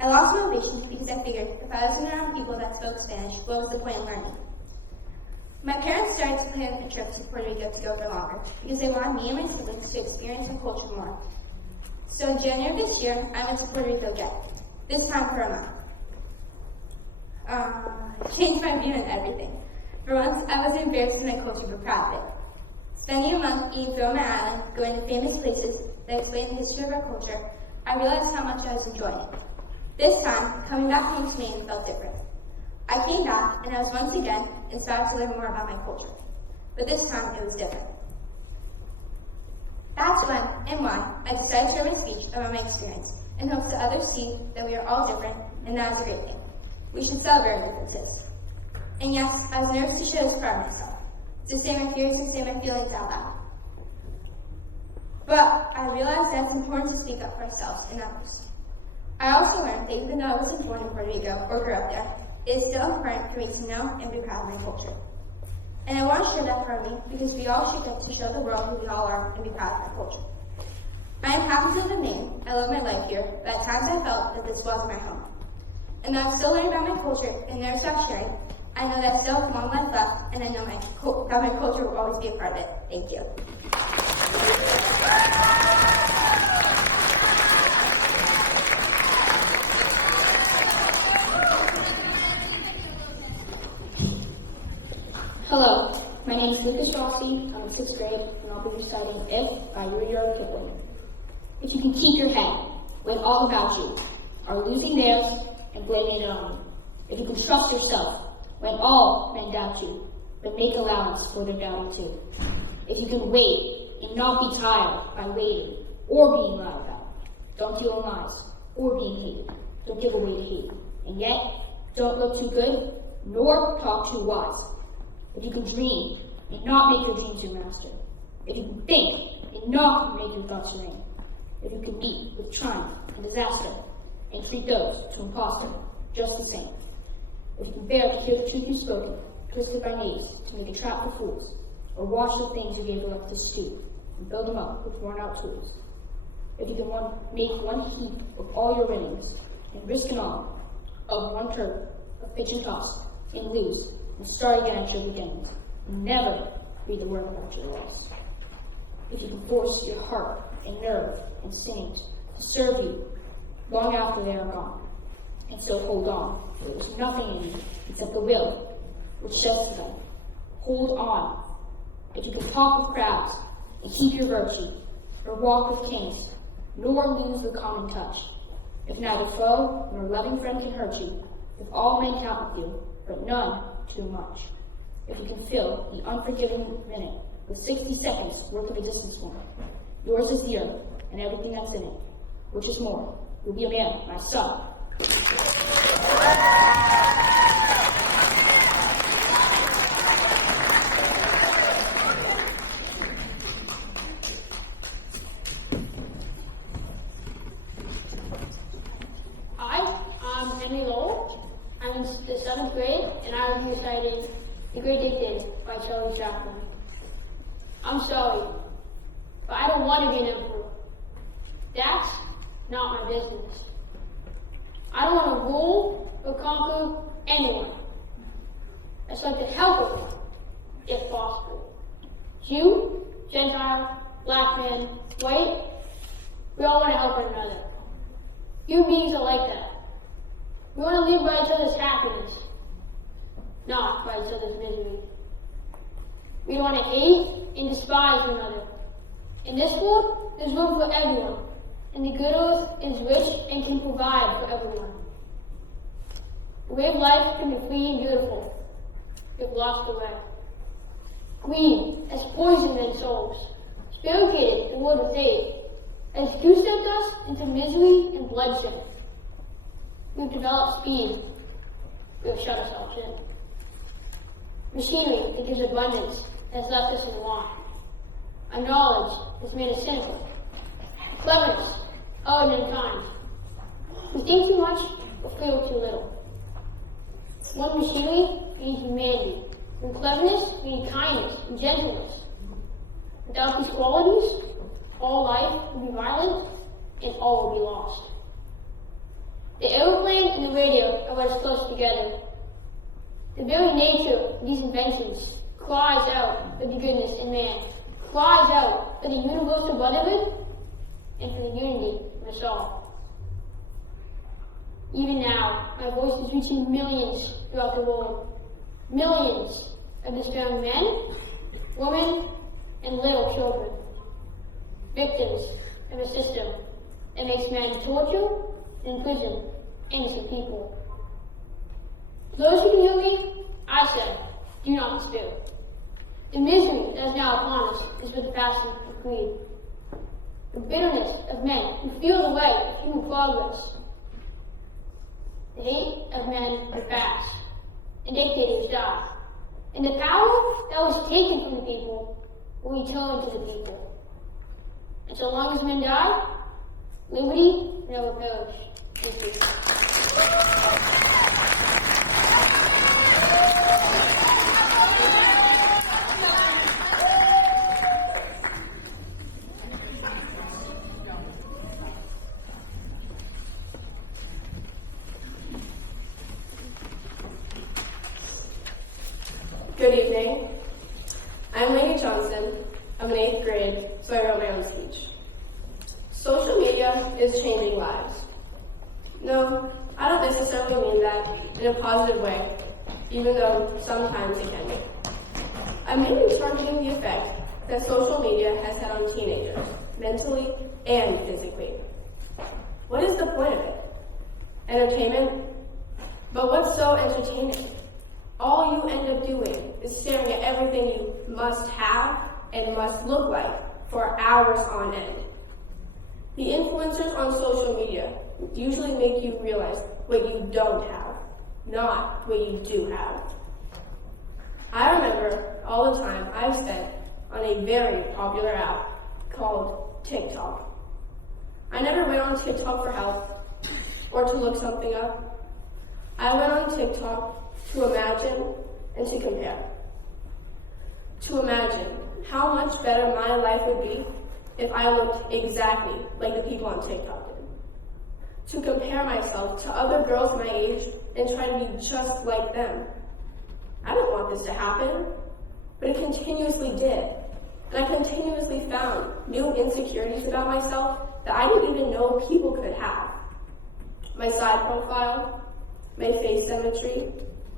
I lost motivation because I figured if I wasn't around people that spoke Spanish, what was the point in learning? My parents started to plan a trip to Puerto Rico to go for longer because they wanted me and my siblings to experience the culture more. So in January of this year, I went to Puerto Rico again, this time for a month. changed my view on everything. For once, I wasn't embarrassed in my culture, but proud of it. Spending a month eating food on my island, going to famous places that explain the history of our culture, I realized how much I was enjoying it. This time, coming back home to Maine felt different. I came back, and I was once again inspired to learn more about my culture. But this time, it was different. That's when and why I decided to share my speech about my experience, in hopes that others see that we are all different, and that is a great thing. We should celebrate our differences. And yes, I was nervous to share this part of myself, to say my fears and say my feelings out loud. But I realized that it's important to speak up for ourselves and others. I also learned that even though I wasn't born in Puerto Rico or grew up there, it is still important for me to know and be proud of my culture. And I want to share that part of me because we all should get to show the world who we all are and be proud of our culture. I am happy to live in Maine. I love my life here, but at times I felt that this wasn't my home. And though I'm still learning about my culture and never stop sharing, I know that I still have a long life left, and I know that my culture will always be a part of it. Thank you. Hello, my name is Lucas Rossi. I'm in 6th grade, and I'll be reciting If by Rudyard Kipling. If you can keep your head when all about you are losing theirs and blaming it on you. If you can trust yourself when all men doubt you, but make allowance for their doubting too. If you can wait and not be tired by waiting or being lied about. Don't deal in lies or being hated. Don't give away to hate. And yet, don't look too good nor talk too wise. If you can dream and not make your dreams your master. If you can think and not make your thoughts your aim. If you can meet with triumph and disaster and treat those to impostor just the same. If you can bear to hear the truth you've spoken, twisted by knaves to make a trap for fools, or watch the things you gave the left to stew and build them up with worn-out tools. If you can make one heap of all your winnings and risk an all of one turf of pitch and toss and lose and start again at your beginnings, and never read the word about your loss. If you can force your heart and nerve and sinews to serve you long after they are gone, and so hold on, for there's nothing in you except the will which says to them, hold on. If you can talk with crowds and keep your virtue, or walk with kings, nor lose the common touch. If neither foe nor loving friend can hurt you, if all men count with you, but none too much. If you can fill the unforgiving minute with 60 seconds worth of existence for yours is the earth and everything that's in it, which is more. You'll be a man, my son. I'm in the 7th grade, and I will be reciting The Great Dictator by Charlie Chaplin. I'm sorry, but I don't want to be an emperor. That's not my business. I don't want to rule or conquer anyone. I just like to help everyone, if possible. Jew, Gentile, black man, white, we all want to help one another. Human beings are like that. We want to live by each other's happiness, not by each other's misery. We don't want to hate and despise one another. In this world, there's room for everyone, and the good earth is rich and can provide for everyone. The way of life can be free and beautiful, if lost the way. Greed has poisoned men's souls, barricaded the world with hate, has goose-stepped us into misery and bloodshed. We've developed speed. We have shut ourselves in. Machinery that gives abundance has left us in want. Our knowledge has made us cynical. Cleverness, ardent and kind. We think too much or feel too little. One machinery means humanity, and cleverness means kindness and gentleness. Without these qualities, all life will be violent and all will be lost. The aeroplane and the radio are what is close together. The very nature of these inventions cries out for the goodness in man, cries out for the universal brotherhood and for the unity of us all. Even now, my voice is reaching millions throughout the world. Millions of despairing men, women, and little children. Victims of a system that makes men torture and imprison innocent people. For those who can hear me, I say, do not despair. The misery that is now upon us is but the passion of greed. The bitterness of men who feel the weight of human progress. The hate of men who fast, and dictators die. And the power that was taken from the people will return to the people. And so long as men die, liberty will never perish. Thank you. Good evening. I'm Lainey Johnson. I'm in 8th grade, so I wrote my own speech. Social media is changing lives. No, I don't necessarily mean that in a positive way, even though sometimes it can be. I'm mainly targeting the effect that social media has had on teenagers, mentally and physically. What is the point of it? Entertainment? But what's so entertaining? All you end up doing is staring at everything you must have and must look like for hours on end. The influencers on social media usually make you realize what you don't have, not what you do have. I remember all the time I've spent on a very popular app called TikTok. I never went on TikTok for help or to look something up. I went on TikTok to imagine and to compare. To imagine how much better my life would be if I looked exactly like the people on TikTok did. To compare myself to other girls my age and try to be just like them. I didn't want this to happen, but it continuously did. And I continuously found new insecurities about myself that I didn't even know people could have. My side profile, my face symmetry,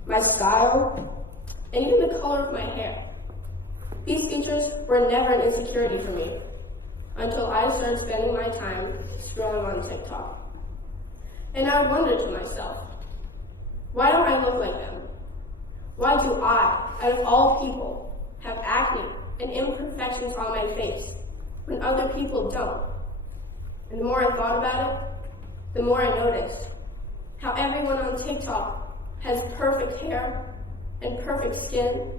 my style, and even the color of my hair. These features were never an insecurity for me until I started spending my time scrolling on TikTok. And I would wonder to myself, why don't I look like them? Why do I, out of all people, have acne and imperfections on my face when other people don't? And the more I thought about it, the more I noticed how everyone on TikTok has perfect hair and perfect skin,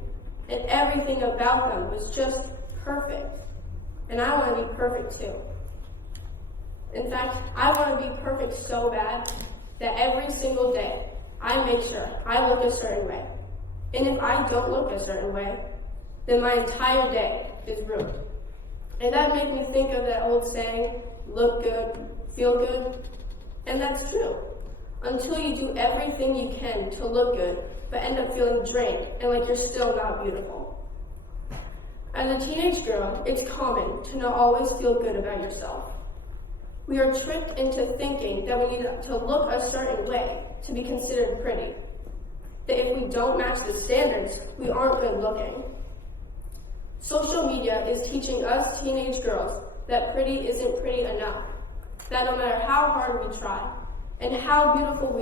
and everything about them was just perfect. And I want to be perfect too. In fact, I want to be perfect so bad that every single day I make sure I look a certain way. And if I don't look a certain way, then my entire day is ruined. And that made me think of that old saying, look good, feel good. And that's true. Until you do everything you can to look good, but end up feeling drained and like you're still not beautiful. As a teenage girl, it's common to not always feel good about yourself. We are tricked into thinking that we need to look a certain way to be considered pretty. That if we don't match the standards, we aren't good looking. Social media is teaching us teenage girls that pretty isn't pretty enough. That no matter how hard we try, and how beautiful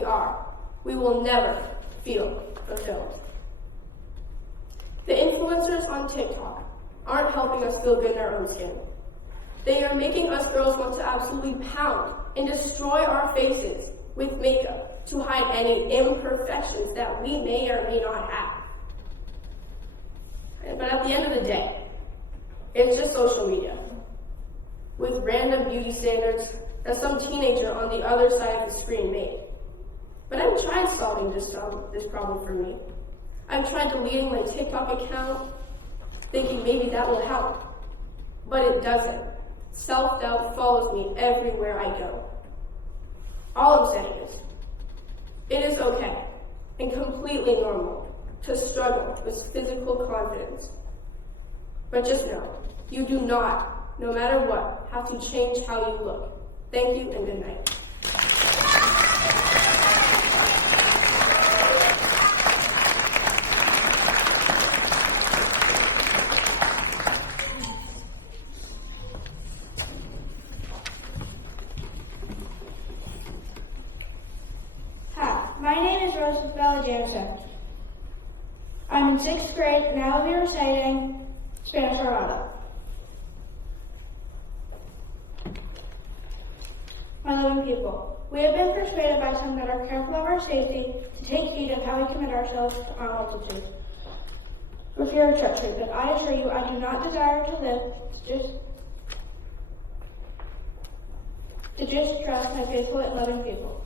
we will never feel fulfilled. The influencers on TikTok aren't helping us feel good in our own skin. They are making us girls want to absolutely pound and destroy our faces with makeup to hide any imperfections that we may or may not have. But at the end of the day, it's just social media with random beauty standards that some teenager on the other side of the screen made. But I've tried solving this problem for me. I've tried deleting my TikTok account, thinking maybe that will help. But it doesn't. Self-doubt follows me everywhere I go. All I'm saying is, it is okay and completely normal to struggle with physical confidence. But just know, you do not, no matter what, have to change how you look. Thank you and good night. Valley Jam Set. I'm in 6th grade and I will be reciting Spanish Armada. My living people, we have been persuaded by some that are careful of our safety to take heed of how we commit ourselves to our multitude. For fear of treachery, but I assure you I do not desire to live to just trust my faithful and loving people.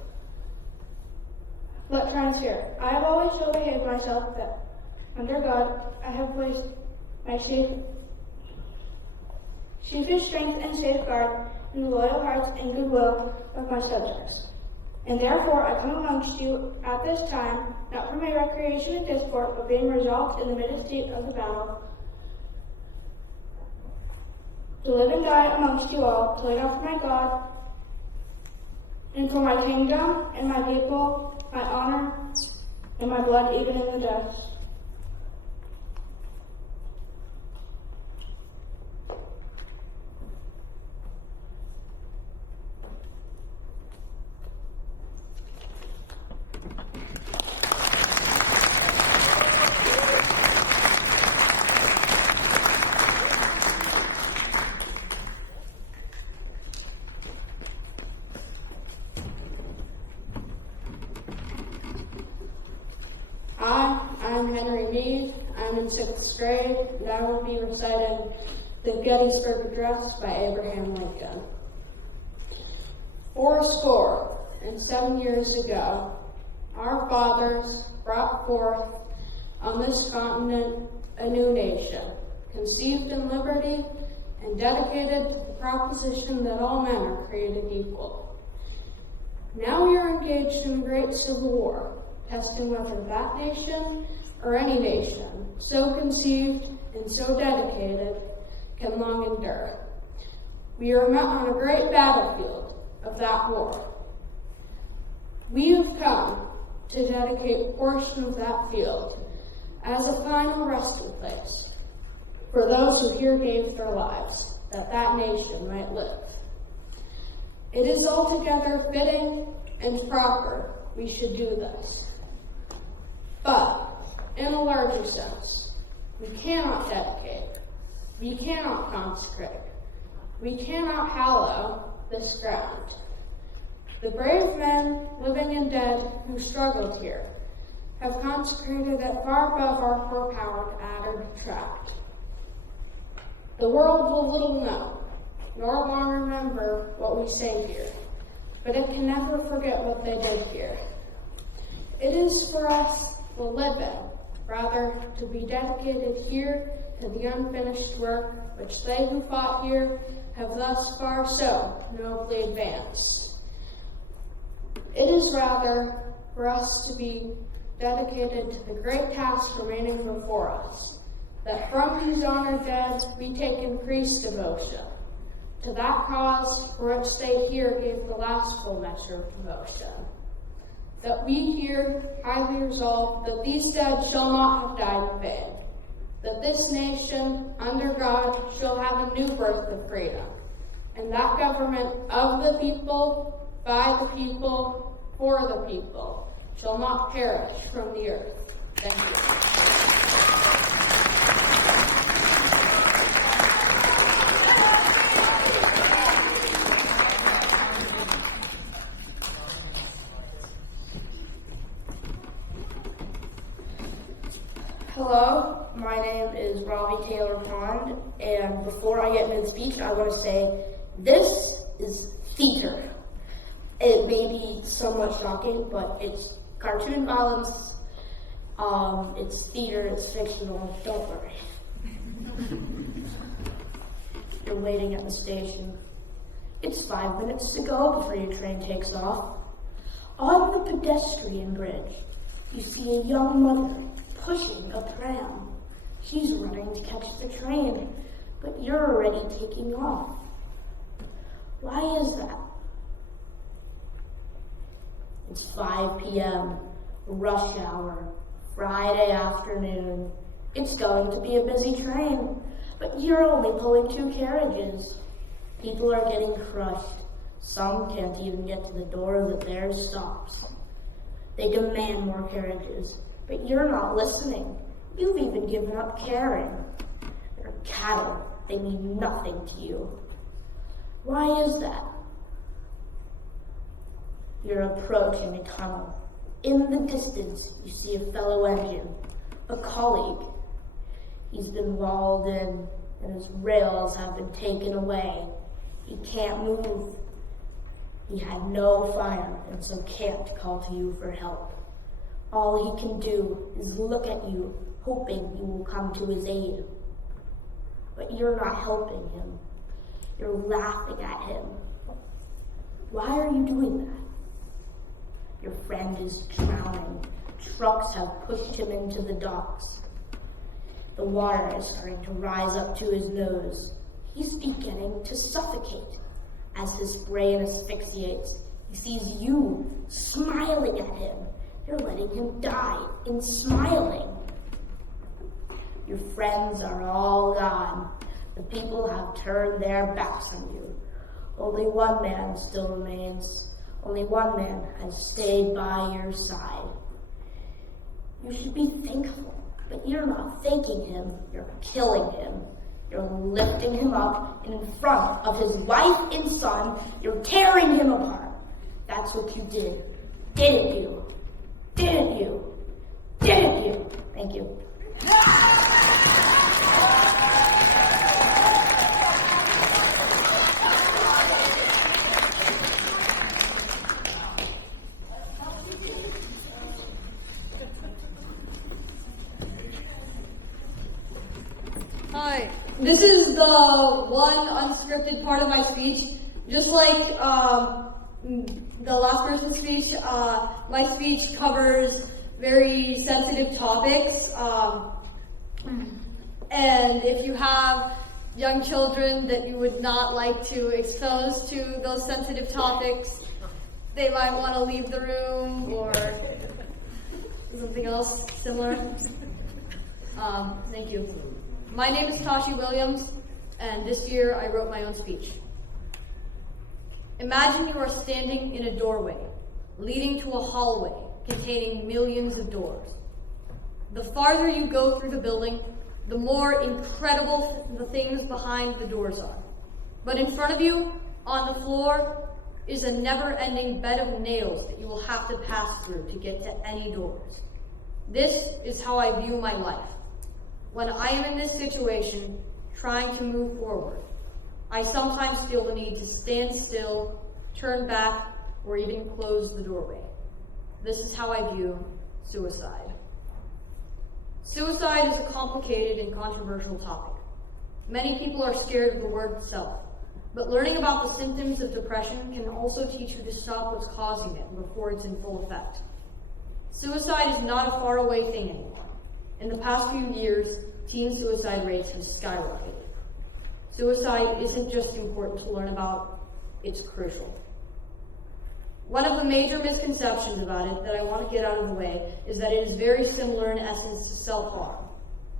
Let try and fear. I have always so behaved myself that under God I have placed my chiefest strength and safeguard in the loyal hearts and goodwill of my subjects. And therefore I come amongst you at this time, not for my recreation and disport, but being resolved in the midst heat of the battle, to live and die amongst you all, to lay down for my God, and for my kingdom and my people, my honor and my blood, even in the dust. I'm Henry Mead. I'm in 6th grade, and I will be reciting the Gettysburg Address by Abraham Lincoln. 407 years ago, our fathers brought forth on this continent a new nation, conceived in liberty and dedicated to the proposition that all men are created equal. Now we are engaged in a great civil war, testing whether that nation or any nation, so conceived and so dedicated, can long endure. We are met on a great battlefield of that war. We have come to dedicate a portion of that field as a final resting place for those who here gave their lives, that that nation might live. It is altogether fitting and proper we should do this. But, in a larger sense, we cannot dedicate, we cannot consecrate, we cannot hallow this ground. The brave men, living and dead, who struggled here, have consecrated it far above our poor power to add or detract. The world will little know, nor long remember what we say here, but it can never forget what they did here. It is for us to live in, rather to be dedicated here to the unfinished work which they who fought here have thus far so nobly advanced. It is rather for us to be dedicated to the great task remaining before us, that from these honored dead we take increased devotion to that cause for which they here gave the last full measure of devotion. That we here highly resolve that these dead shall not have died in vain, that this nation, under God, shall have a new birth of freedom, and that government of the people, by the people, for the people, shall not perish from the earth. Thank you. Hello, my name is Robbie Taylor Pond, and before I get into the speech, I want to say this is theater. It may be somewhat shocking, but it's cartoon violence, it's theater, it's fictional, don't worry. You're waiting at the station. It's 5 minutes to go before your train takes off. On the pedestrian bridge, you see a young mother pushing a pram. She's running to catch the train, but you're already taking off. Why is that? It's 5 p.m., rush hour, Friday afternoon. It's going to be a busy train, but you're only pulling 2 carriages. People are getting crushed. Some can't even get to the door that theirs stops. They demand more carriages, but you're not listening. You've even given up caring. They're cattle. They mean nothing to you. Why is that? You're approaching a tunnel. In the distance, you see a fellow engine, a colleague. He's been walled in, and his rails have been taken away. He can't move. He had no fire, and so can't call to you for help. All he can do is look at you, hoping you will come to his aid. But you're not helping him. You're laughing at him. Why are you doing that? Your friend is drowning. Trucks have pushed him into the docks. The water is starting to rise up to his nose. He's beginning to suffocate. As his brain asphyxiates, he sees you smiling at him. You're letting him die in smiling. Your friends are all gone. The people have turned their backs on you. Only one man still remains. Only one man has stayed by your side. You should be thankful, but you're not thanking him. You're killing him. You're lifting him up, and in front of his wife and son, you're tearing him apart. That's what you did. Didn't you? Didn't you? Didn't you? Thank you. Hi. This is the one unscripted part of my speech. Just like the last person's speech, my speech covers very sensitive topics. And if you have young children that you would not like to expose to those sensitive topics, they might want to leave the room or something else similar. Thank you. My name is Tashi Williams, and this year I wrote my own speech. Imagine you are standing in a doorway, leading to a hallway containing millions of doors. The farther you go through the building, the more incredible the things behind the doors are. But in front of you, on the floor, is a never-ending bed of nails that you will have to pass through to get to any doors. This is how I view my life. When I am in this situation, trying to move forward, I sometimes feel the need to stand still, turn back, or even close the doorway. This is how I view suicide. Suicide is a complicated and controversial topic. Many people are scared of the word itself, but learning about the symptoms of depression can also teach you to stop what's causing it before it's in full effect. Suicide is not a faraway thing anymore. In the past few years, teen suicide rates have skyrocketed. Suicide isn't just important to learn about, it's crucial. One of the major misconceptions about it that I want to get out of the way is that it is very similar in essence to self-harm.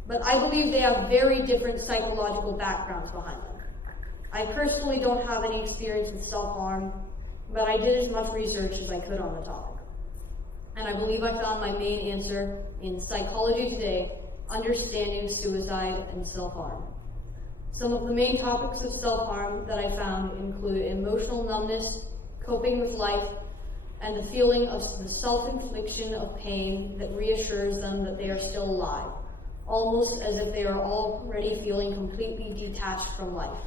But I believe they have very different psychological backgrounds behind them. I personally don't have any experience with self-harm, but I did as much research as I could on the topic. And I believe I found my main answer in Psychology Today, Understanding Suicide and Self-Harm. Some of the main topics of self-harm that I found include emotional numbness, coping with life, and the feeling of the self-infliction of pain that reassures them that they are still alive, almost as if they are already feeling completely detached from life.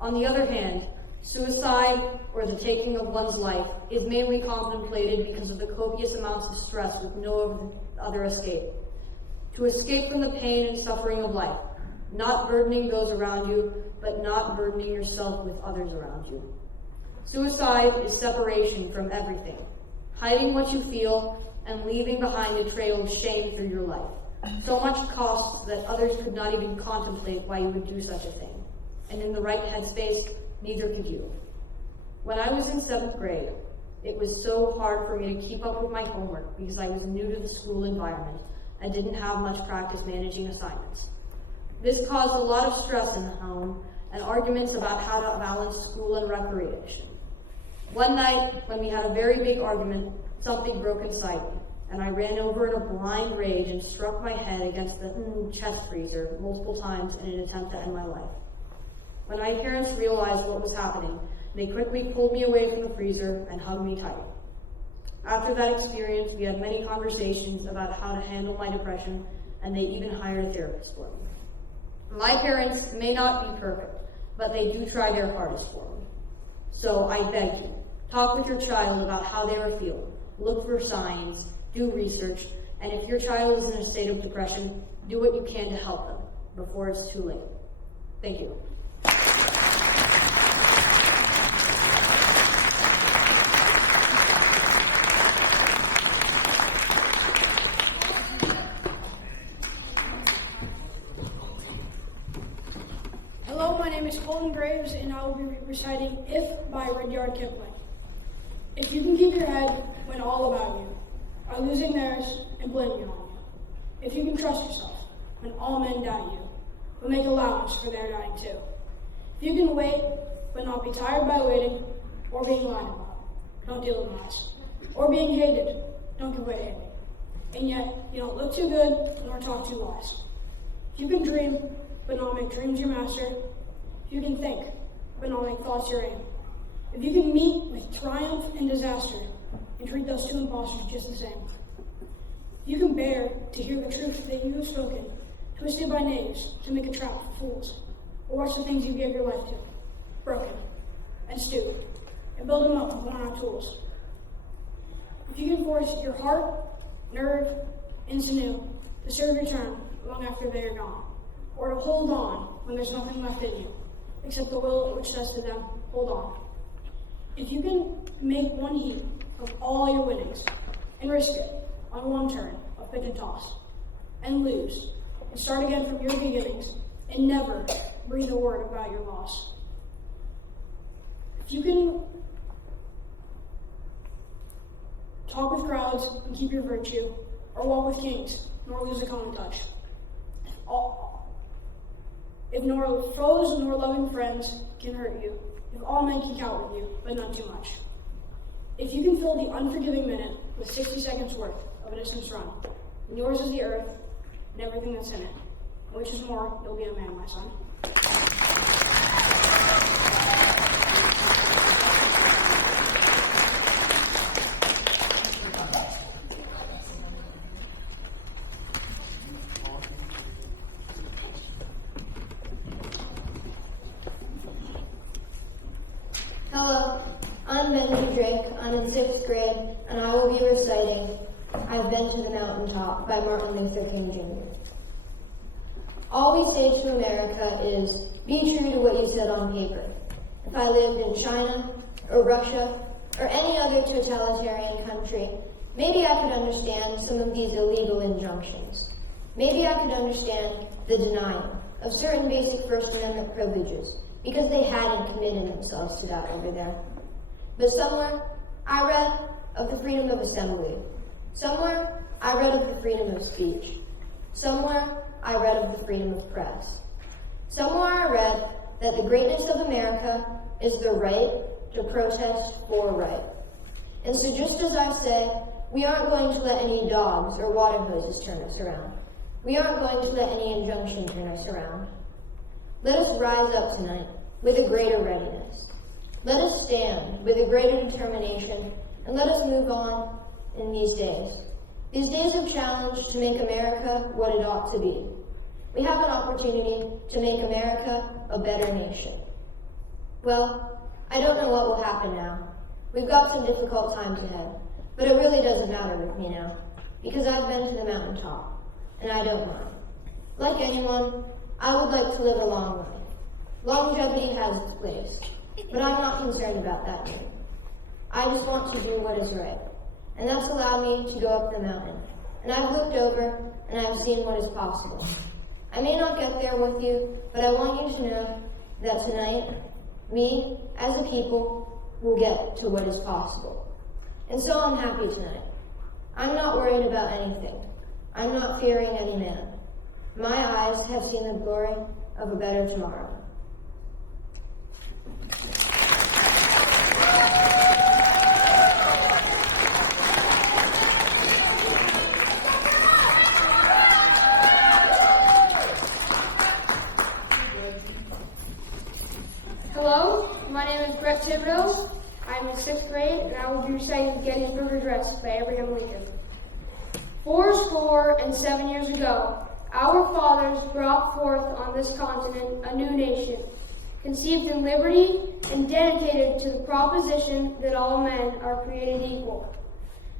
On the other hand, suicide, or the taking of one's life, is mainly contemplated because of the copious amounts of stress with no other escape. To escape from the pain and suffering of life, not burdening those around you, but not burdening yourself with others around you. Suicide is separation from everything, hiding what you feel and leaving behind a trail of shame through your life. So much costs that others could not even contemplate why you would do such a thing. And in the right headspace, neither could you. When I was in 7th grade, it was so hard for me to keep up with my homework because I was new to the school environment and didn't have much practice managing assignments. This caused a lot of stress in the home and arguments about how to balance school and recreation. One night, when we had a very big argument, something broke inside me, and I ran over in a blind rage and struck my head against the chest freezer multiple times in an attempt to end my life. When my parents realized what was happening, they quickly pulled me away from the freezer and hugged me tight. After that experience, we had many conversations about how to handle my depression, and they even hired a therapist for me. My parents may not be perfect, but they do try their hardest for me. So I beg you, talk with your child about how they are feeling, look for signs, do research, and if your child is in a state of depression, do what you can to help them before it's too late. Thank you. Hello, my name is Colton Graves, and I will be reciting If by Rudyard Kipling. If you can keep your head when all about you are losing theirs and blaming on you. If you can trust yourself when all men doubt you, but make allowance for their doubting too. If you can wait, but not be tired by waiting, or being lied about, don't deal with lies. Or being hated, don't give way to hating. And yet, you don't look too good, nor talk too wise. If you can dream, but not make dreams your master. If you can think, but not make thoughts your aim. If you can meet with triumph and disaster, and treat those two impostors just the same. If you can bear to hear the truth that you have spoken, twisted by knaves to make a trap for fools, or watch the things you gave your life to, broken, and stupid, and build them up with worn-out tools. If you can force your heart, nerve, and sinew to serve your turn long after they are gone, or to hold on when there's nothing left in you, except the will which says to them, hold on. If you can make one heap of all your winnings, and risk it on one turn of pitch and toss, and lose, and start again from your beginnings, and never breathe a word about your loss. If you can talk with crowds and keep your virtue, or walk with kings, nor lose a common touch. If nor foes nor loving friends can hurt you, if all men can count with you, but none too much. If you can fill the unforgiving minute with 60 seconds worth of a distance run, and yours is the earth and everything that's in it, and which is more, you'll be a man, my son. Hello, I'm Benji Drake. I'm in 6th grade, and I will be reciting I've Been to the Mountaintop by Martin Luther King Jr. All we say to America is, be true to what you said on paper. If I lived in China, or Russia, or any other totalitarian country, maybe I could understand some of these illegal injunctions. Maybe I could understand the denial of certain basic First Amendment privileges, because they hadn't committed themselves to that over there. But somewhere, I read of the freedom of assembly. Somewhere, I read of the freedom of speech. Somewhere, I read of the freedom of press. Somewhere, I read that the greatness of America is the right to protest for right. And so just as I say, we aren't going to let any dogs or water hoses turn us around. We aren't going to let any injunction turn us around. Let us rise up tonight with a greater readiness. Let us stand with a greater determination, and let us move on in these days of challenge to make America what it ought to be. We have an opportunity to make America a better nation. Well, I don't know what will happen now. We've got some difficult times ahead, but it really doesn't matter with me now, because I've been to the mountaintop, and I don't mind. Like anyone, I would like to live a long life. Longevity has its place, but I'm not concerned about that now. I just want to do what is right, and that's allowed me to go up the mountain. And I've looked over, and I've seen what is possible. I may not get there with you, but I want you to know that tonight, we, as a people, will get to what is possible. And so I'm happy tonight. I'm not worried about anything. I'm not fearing any man. My eyes have seen the glory of a better tomorrow. reciting the Gettysburg Address by Abraham Lincoln. 407 years ago, our fathers brought forth on this continent a new nation, conceived in liberty and dedicated to the proposition that all men are created equal.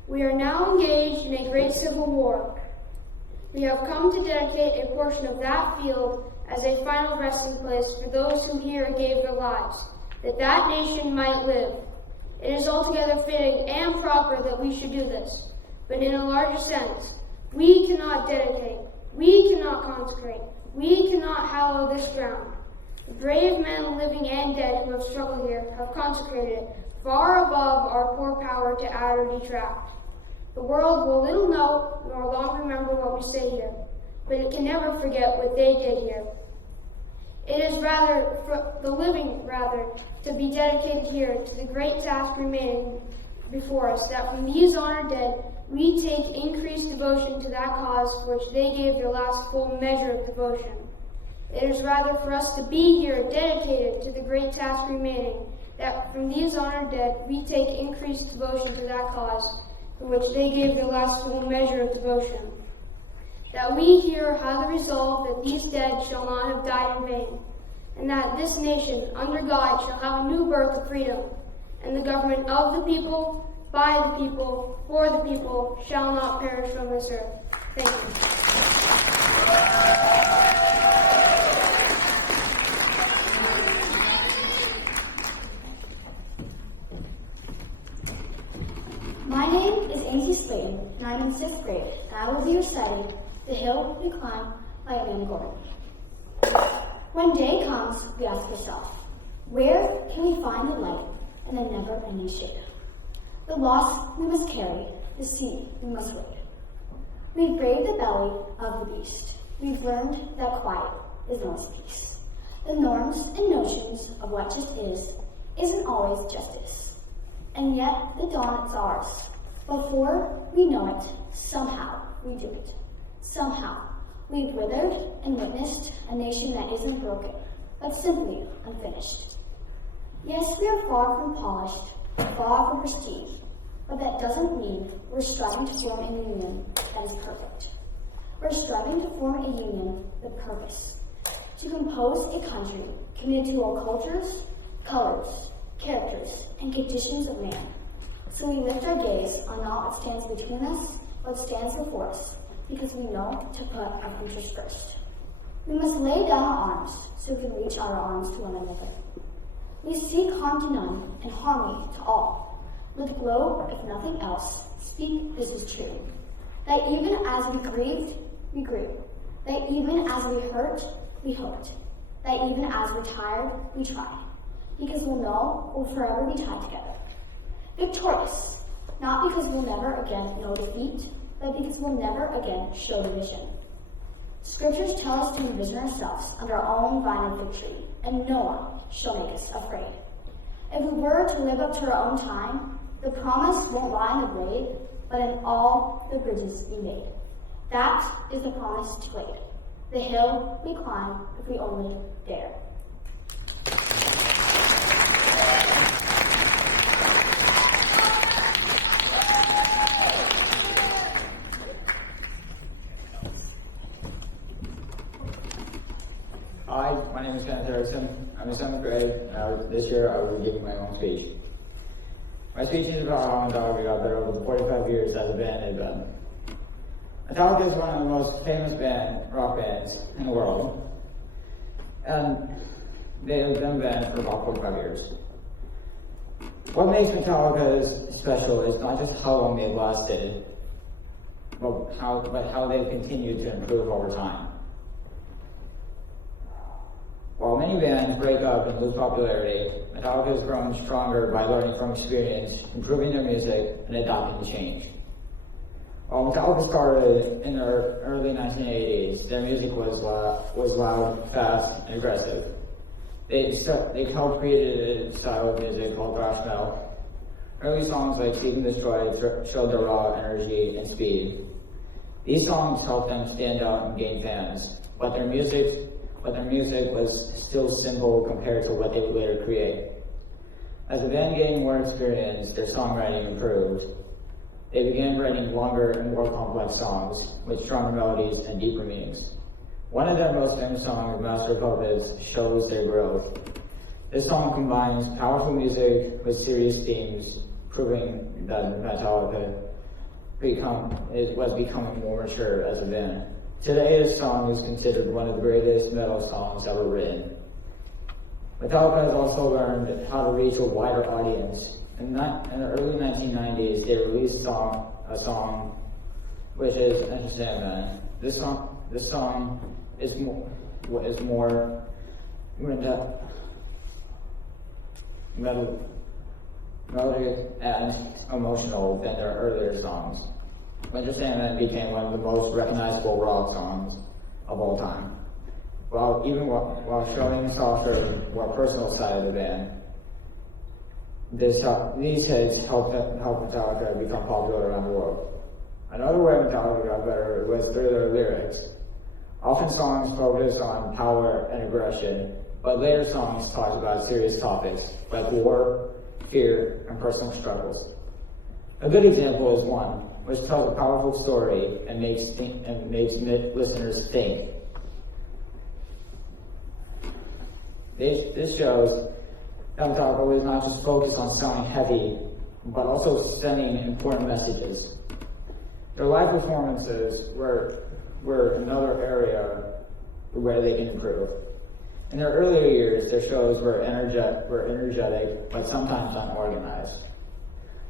We are now engaged in a great civil war. We have come to dedicate a portion of that field as a final resting place for those who here gave their lives, that that nation might live. It is altogether fitting and proper that we should do this, but in a larger sense, we cannot dedicate, we cannot consecrate, we cannot hallow this ground. The brave men living and dead who have struggled here have consecrated it far above our poor power to add or detract. The world will little know nor long remember what we say here, but it can never forget what they did here. It is rather for the living, to be dedicated here to the great task remaining before us, that from these honored dead we take increased devotion to that cause for which they gave their last full measure of devotion. It is rather for us to be here dedicated to the great task remaining, that from these honored dead we take increased devotion to that cause for which they gave their last full measure of devotion. That we here have the resolve that these dead shall not have died in vain, and that this nation, under God, shall have a new birth of freedom, and the government of the people, by the people, for the people, shall not perish from this earth. Thank you. My name is Ainsley Slayton, and I'm in 6th grade, and I will be reciting The Hill We Climb by Amanda Gorman. When day comes, we ask ourselves, where can we find the light in the never-ending shade? The loss we must carry, the sea we must wade. We've braved the belly of the beast. We've learned that quiet is known as peace. The norms and notions of what just is isn't always justice. And yet the dawn is ours. Before we know it, somehow we do it. Somehow we've withered and witnessed a nation that isn't broken, but simply unfinished. Yes, we are far from polished, far from prestige, but that doesn't mean we're striving to form a union that is perfect. We're striving to form a union with purpose, to compose a country committed to all cultures, colors, characters, and conditions of man. So we lift our gaze on not what stands between us, but what stands before us, because we know to put our futures first. We must lay down our arms so we can reach our arms to one another. We seek harm to none and harmony to all. Let the globe, if nothing else, speak this is true. That even as we grieved, we grew. That even as we hurt, we hoped. That even as we're tired, we tried. Because we'll know we'll forever be tied together. Victorious, not because we'll never again know defeat, but because we'll never again show division. Scriptures tell us to envision ourselves under our own vine of victory, and no one shall make us afraid. If we were to live up to our own time, the promise won't lie in the grave, but in all the bridges we made. That is the promise to wait. The hill we climb if we only dare. Hi, my name is Kenneth Erickson. I'm in 7th grade, and this year I will be giving my own speech. My speech is about how Metallica got better over the 45 years as a band they've been. Metallica is one of the most famous rock bands in the world, and they have been a band for about 45 years. What makes Metallica special is not just how long they've lasted, but how they've continued to improve over time. While many bands break up and lose popularity, Metallica has grown stronger by learning from experience, improving their music, and adapting to change. While Metallica started in the early 1980s, their music was loud, fast, and aggressive. They helped create a style of music called thrash metal. Early songs like Seek and Destroy showed their raw energy and speed. These songs helped them stand out and gain fans, but their music was still simple compared to what they would later create. As the band gained more experience, their songwriting improved. They began writing longer and more complex songs with stronger melodies and deeper meanings. One of their most famous songs, Master of Puppets, shows their growth. This song combines powerful music with serious themes, proving that Metallica was becoming more mature as a band. Today, this song is considered one of the greatest metal songs ever written. Metallica has also learned how to reach a wider audience. In the early 1990s, they released a song which is Enter Sandman. This song is more melodic and emotional than their earlier songs. Enter Sandman became one of the most recognizable rock songs of all time, while showing a softer, more personal side of the band. These hits helped Metallica become popular around the world. Another way Metallica got better was through their lyrics. Often songs focused on power and aggression, but later songs talked about serious topics like war, fear, and personal struggles. A good example is one which tells a powerful story and makes listeners think. This shows that Metallica was not just focused on sounding heavy, but also sending important messages. Their live performances were another area where they can improve. In their earlier years, their shows were energetic, but sometimes unorganized.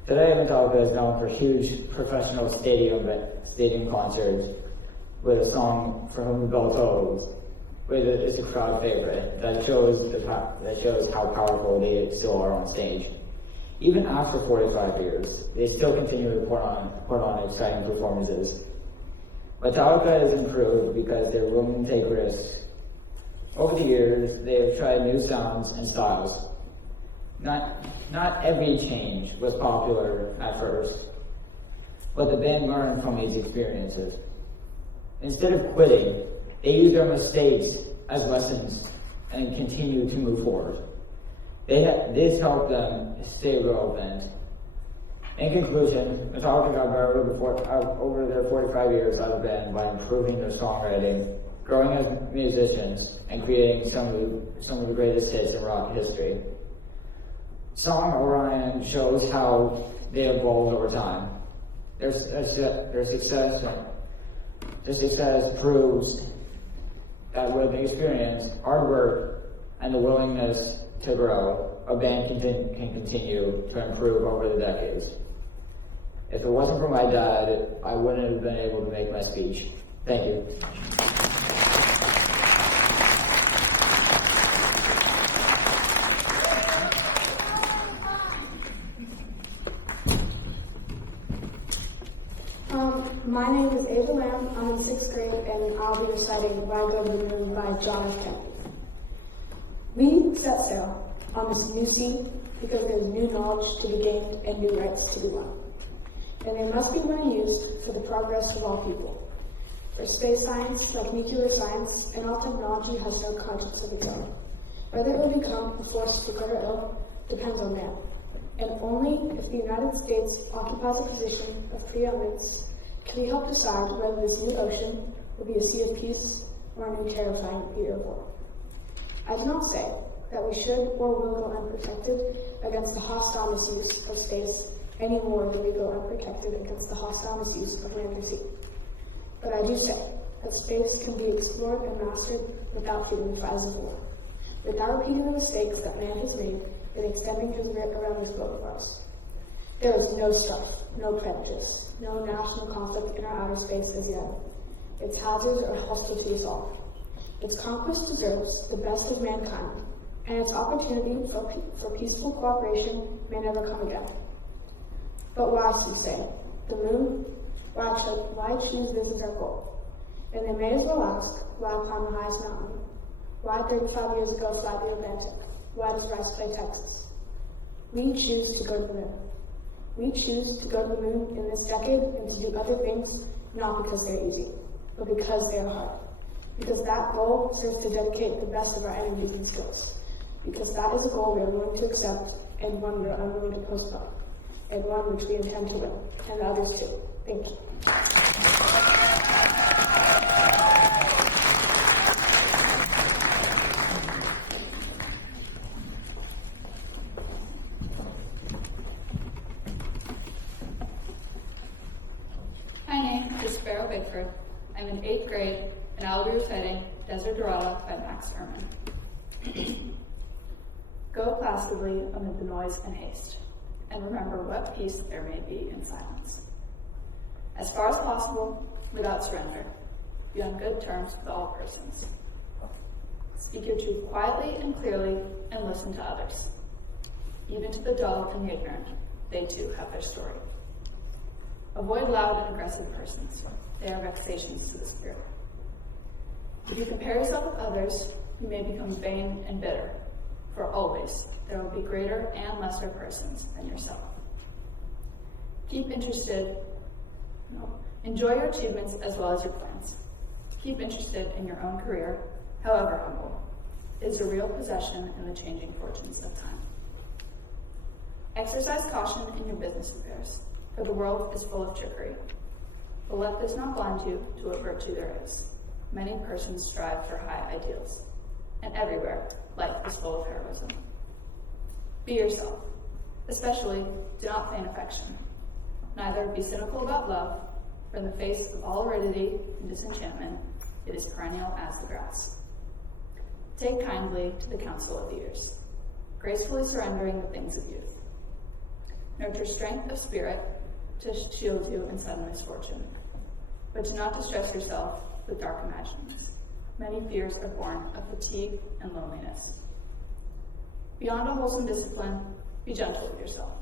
Today, Metallica is known for huge professional stadium concerts with a song "For Whom the Bell Tolls," which is a crowd favorite that shows how powerful they still are on stage. Even after 45 years, they still continue to put on exciting performances. Metallica has improved because they're willing to take risks. Over the years, they have tried new sounds and styles. Not every change was popular at first, but the band learned from these experiences. Instead of quitting, they used their mistakes as lessons and continued to move forward. This helped them stay relevant. In conclusion, Metallica got better over their 45 years as a band by improving their songwriting, growing as musicians, and creating some of the greatest hits in rock history. Song Orion shows how they evolved over time. Their success proves that with experience, hard work, and the willingness to grow, a band can continue to improve over the decades. If it wasn't for my dad, I wouldn't have been able to make my speech. Thank you. My name is Ava Lamb. I'm in 6th grade, and I'll be reciting Why Go to the Moon by John F. Kennedy. We set sail on this new sea because there's new knowledge to be gained and new rights to be won. And they must be won and used for the progress of all people. For space science, like nuclear science, and all technology has no conscience of its own. Whether it will become a force for good or ill depends on man. And only if the United States occupies a position of preeminence can we help decide whether this new ocean will be a sea of peace or a new terrifying theater of war. I do not say that we should or will go unprotected against the hostile misuse of space any more than we go unprotected against the hostile misuse of land or sea. But I do say that space can be explored and mastered without feeling the fires of war, without repeating the mistakes that man has made in extending his grip around this globe of ours. There is no strife, no prejudice, no national conflict in our outer space as yet. Its hazards are hostile to us all. Its conquest deserves the best of mankind, and its opportunity for peaceful cooperation may never come again. But why, you say? The moon? Why choose this as our goal? And they may as well ask, why climb the highest mountain? Why 35 years ago fly the Atlantic? Why does Rice play Texas? We choose to go to the moon. We choose to go to the moon in this decade and to do other things, not because they're easy, but because they are hard. Because that goal serves to dedicate the best of our energies and skills. because that is a goal we are willing to accept and one we are unwilling to postpone, and one which we intend to win, and others too. Thank you. My name is Sparrow Bigford. I'm in 8th grade, and I will be reciting Desiderata by Max Ehrman. Go placidly amid the noise and haste, and remember what peace there may be in silence. As far as possible, without surrender, be on good terms with all persons. Speak your truth quietly and clearly, and listen to others. Even to the dull and the ignorant, they too have their story. Avoid loud and aggressive persons. They are vexations to the spirit. If you compare yourself with others, you may become vain and bitter, for always there will be greater and lesser persons than yourself. Enjoy your achievements as well as your plans. Keep interested in your own career, however humble. It is a real possession in the changing fortunes of time. Exercise caution in your business affairs, for the world is full of trickery. But let this not blind you to what virtue there is. Many persons strive for high ideals, and everywhere life is full of heroism. Be yourself. Especially, do not feign affection. Neither be cynical about love, for in the face of all aridity and disenchantment, it is perennial as the grass. Take kindly to the counsel of years, gracefully surrendering the things of youth. Nurture strength of spirit to shield you in sudden misfortune, but do not distress yourself with dark imaginings. Many fears are born of fatigue and loneliness. Beyond a wholesome discipline, be gentle with yourself.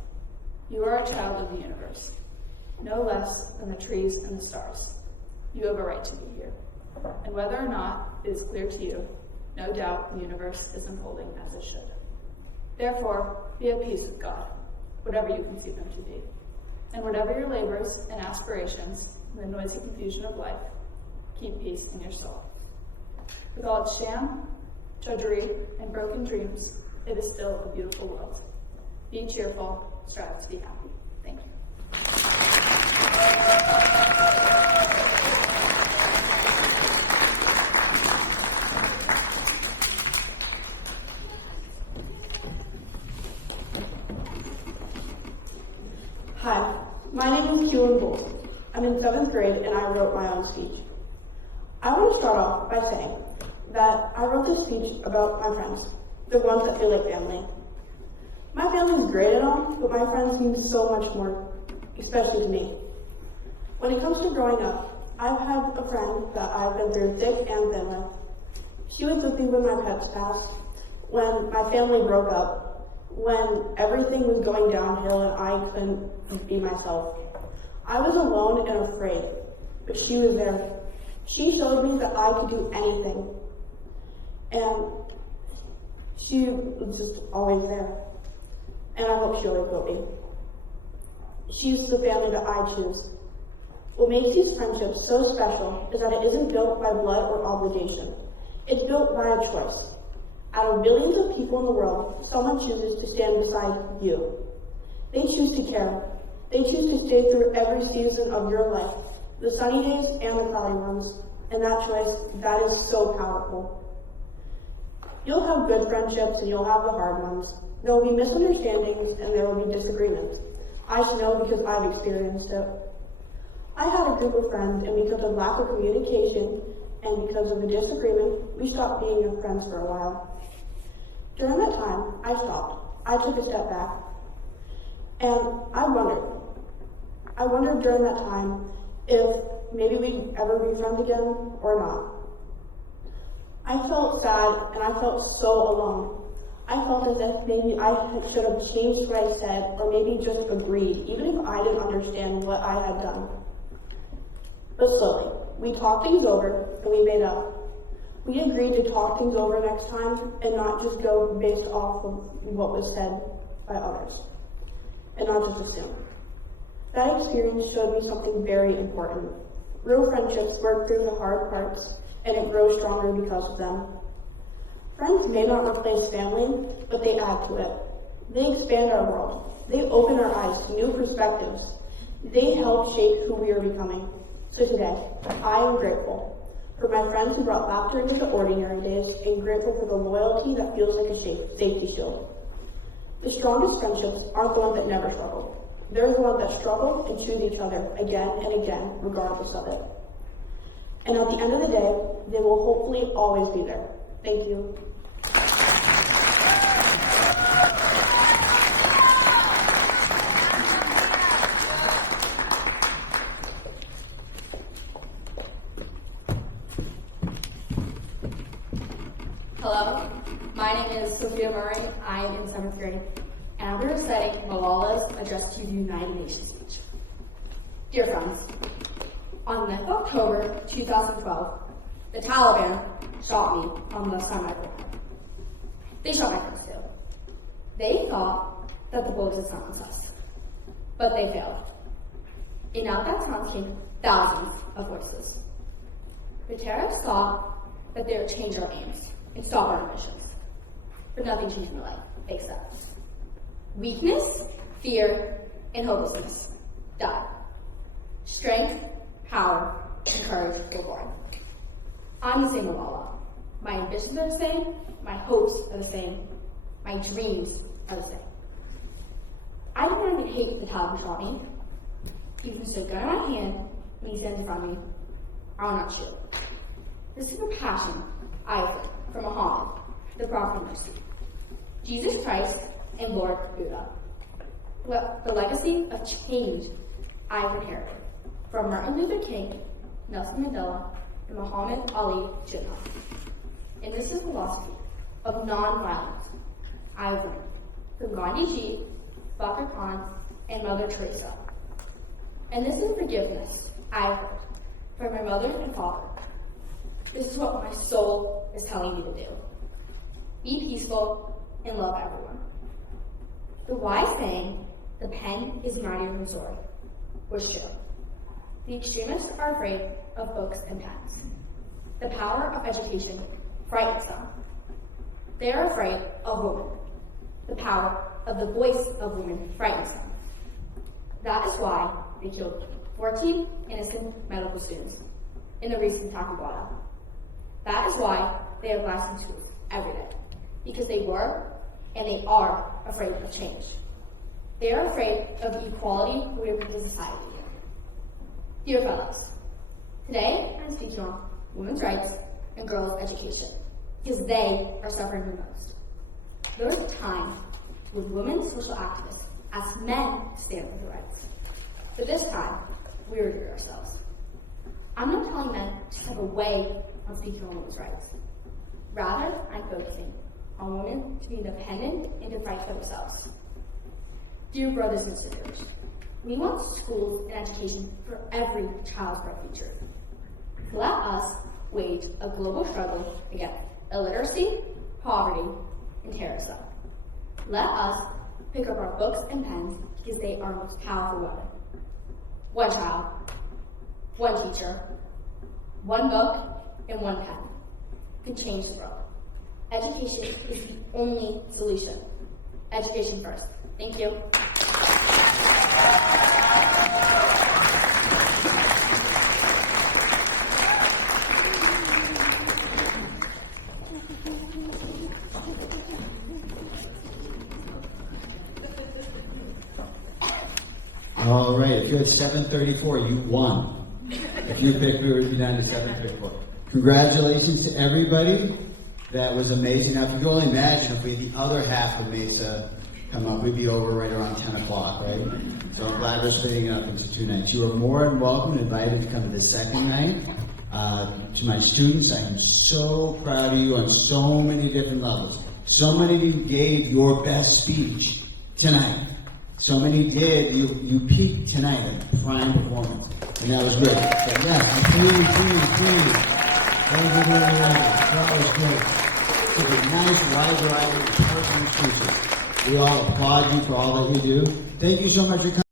You are a child of the universe, no less than the trees and the stars. You have a right to be here. And whether or not it is clear to you, no doubt the universe is unfolding as it should. Therefore, be at peace with God, whatever you conceive him to be. And whatever your labors and aspirations in the noisy confusion of life, keep peace in your soul. With all its sham, drudgery, and broken dreams, it is still a beautiful world. Be cheerful, strive to be happy. Thank you. Hi, my name is Keelan Bolt. I'm in 7th grade and I wrote my own speech. I want to start off by saying that I wrote this speech about my friends, the ones that feel like family. My family is great and all, but my friends mean so much more, especially to me. When it comes to growing up, I've had a friend that I've been through thick and thin with. She was with me when my pets passed, when my family broke up, when everything was going downhill and I couldn't be myself. I was alone and afraid, but she was there. She showed me that I could do anything. And she was just always there. And I hope she always will be. She's the family that I choose. What makes these friendships so special is that it isn't built by blood or obligation. It's built by a choice. Out of billions of people in the world, someone chooses to stand beside you. They choose to care. They choose to stay through every season of your life, the sunny days and the cloudy ones. And that choice, that is so powerful. You'll have good friendships and you'll have the hard ones. There will be misunderstandings and there will be disagreements. I should know because I've experienced it. I had a group of friends, and because of lack of communication and because of a disagreement, we stopped being friends for a while. During that time, I stopped. I took a step back. And I wondered during that time if maybe we'd ever be friends again or not. I felt sad and I felt so alone. I felt as if maybe I should have changed what I said or maybe just agreed, even if I didn't understand what I had done. But slowly, we talked things over and we made up. We agreed to talk things over next time and not just go based off of what was said by others and not just assume. That experience showed me something very important. Real friendships work through the hard parts and it grows stronger because of them. Friends may not replace family, but they add to it. They expand our world. They open our eyes to new perspectives. They help shape who we are becoming. So today, I am grateful for my friends who brought laughter into the ordinary days, and grateful for the loyalty that feels like a safety shield. The strongest friendships aren't the ones that never struggle. They're the ones that struggle and choose each other again and again, regardless of it. And at the end of the day, they will hopefully always be there. Thank you. Hello, my name is Sophia Murray. I am in 7th grade, and I'll be reciting Malala's address to the United Nations speech. Dear friends, on 9th October 2012, the Taliban shot me on the semi-pro. They shot my friends too. They thought that the bullets would silence us, but they failed. And out of that silence came thousands of voices. The terrorists thought that they would change our aims and stop our emissions. But nothing changed in my life, except weakness, fear, and hopelessness died. Strength, power, and courage were born. I'm the same Malala. My ambitions are the same, my hopes are the same, my dreams are the same. I did not even hate the Taliban shot me. He even stood a gun in my hand when he stands in front of me. I will not shoot. This is the passion I have from Muhammad, the Prophet of Mercy, Jesus Christ, and Lord Buddha. The legacy of change I have inherited from Martin Luther King, Nelson Mandela, and Muhammad Ali Jinnah. And this is the philosophy of non-violence I have learned from Gandhi Ji, Bakr Khan, and Mother Teresa. And this is forgiveness I have heard from my mother and father. This is what my soul is telling me to do. Be peaceful and love everyone. The wise saying, the pen is mightier than the sword, was true. The extremists are afraid of books and pens. The power of education frightens them. They are afraid of women. The power of the voice of women frightens them. That is why they killed 14 innocent medical students in the recent attack in Guadalajara. That is why they have glass in schools every day, because they were and they are afraid of change. They are afraid of the equality we bring to society. Dear fellows, today I'm speaking on women's rights and girls' education, because they are suffering the most. There was a time when women social activists asked men to stand for their rights, but this time we revered ourselves. I'm not telling men to step away on speaking on women's rights. Rather, I'm focusing on women to be independent and to fight for themselves. Dear brothers and sisters, we want schools and education for every child's bright future. Let us wage a global struggle against illiteracy, poverty, and terrorism. Let us pick up our books and pens because they are the most powerful weapon. One child, one teacher, one book, and one pen can change the world. Education is the only solution. Education first. Thank you. All right, if you're at 734, you won. If you picked, we would be down to 734. Congratulations to everybody. That was amazing. Now, if you can only imagine if we had the other half of MESA come up, we'd be over right around 10 o'clock, right? So I'm glad we're splitting it up into 2 nights. You are more than welcome and invited to come to the second night. To my students, I am so proud of you on so many different levels. So many of you gave your best speech tonight. So many did. You peaked tonight at prime performance. And that was great. So yes, please. That was great. So a nice wide variety of personal speeches. We all applaud you for all that you do. Thank you so much for coming.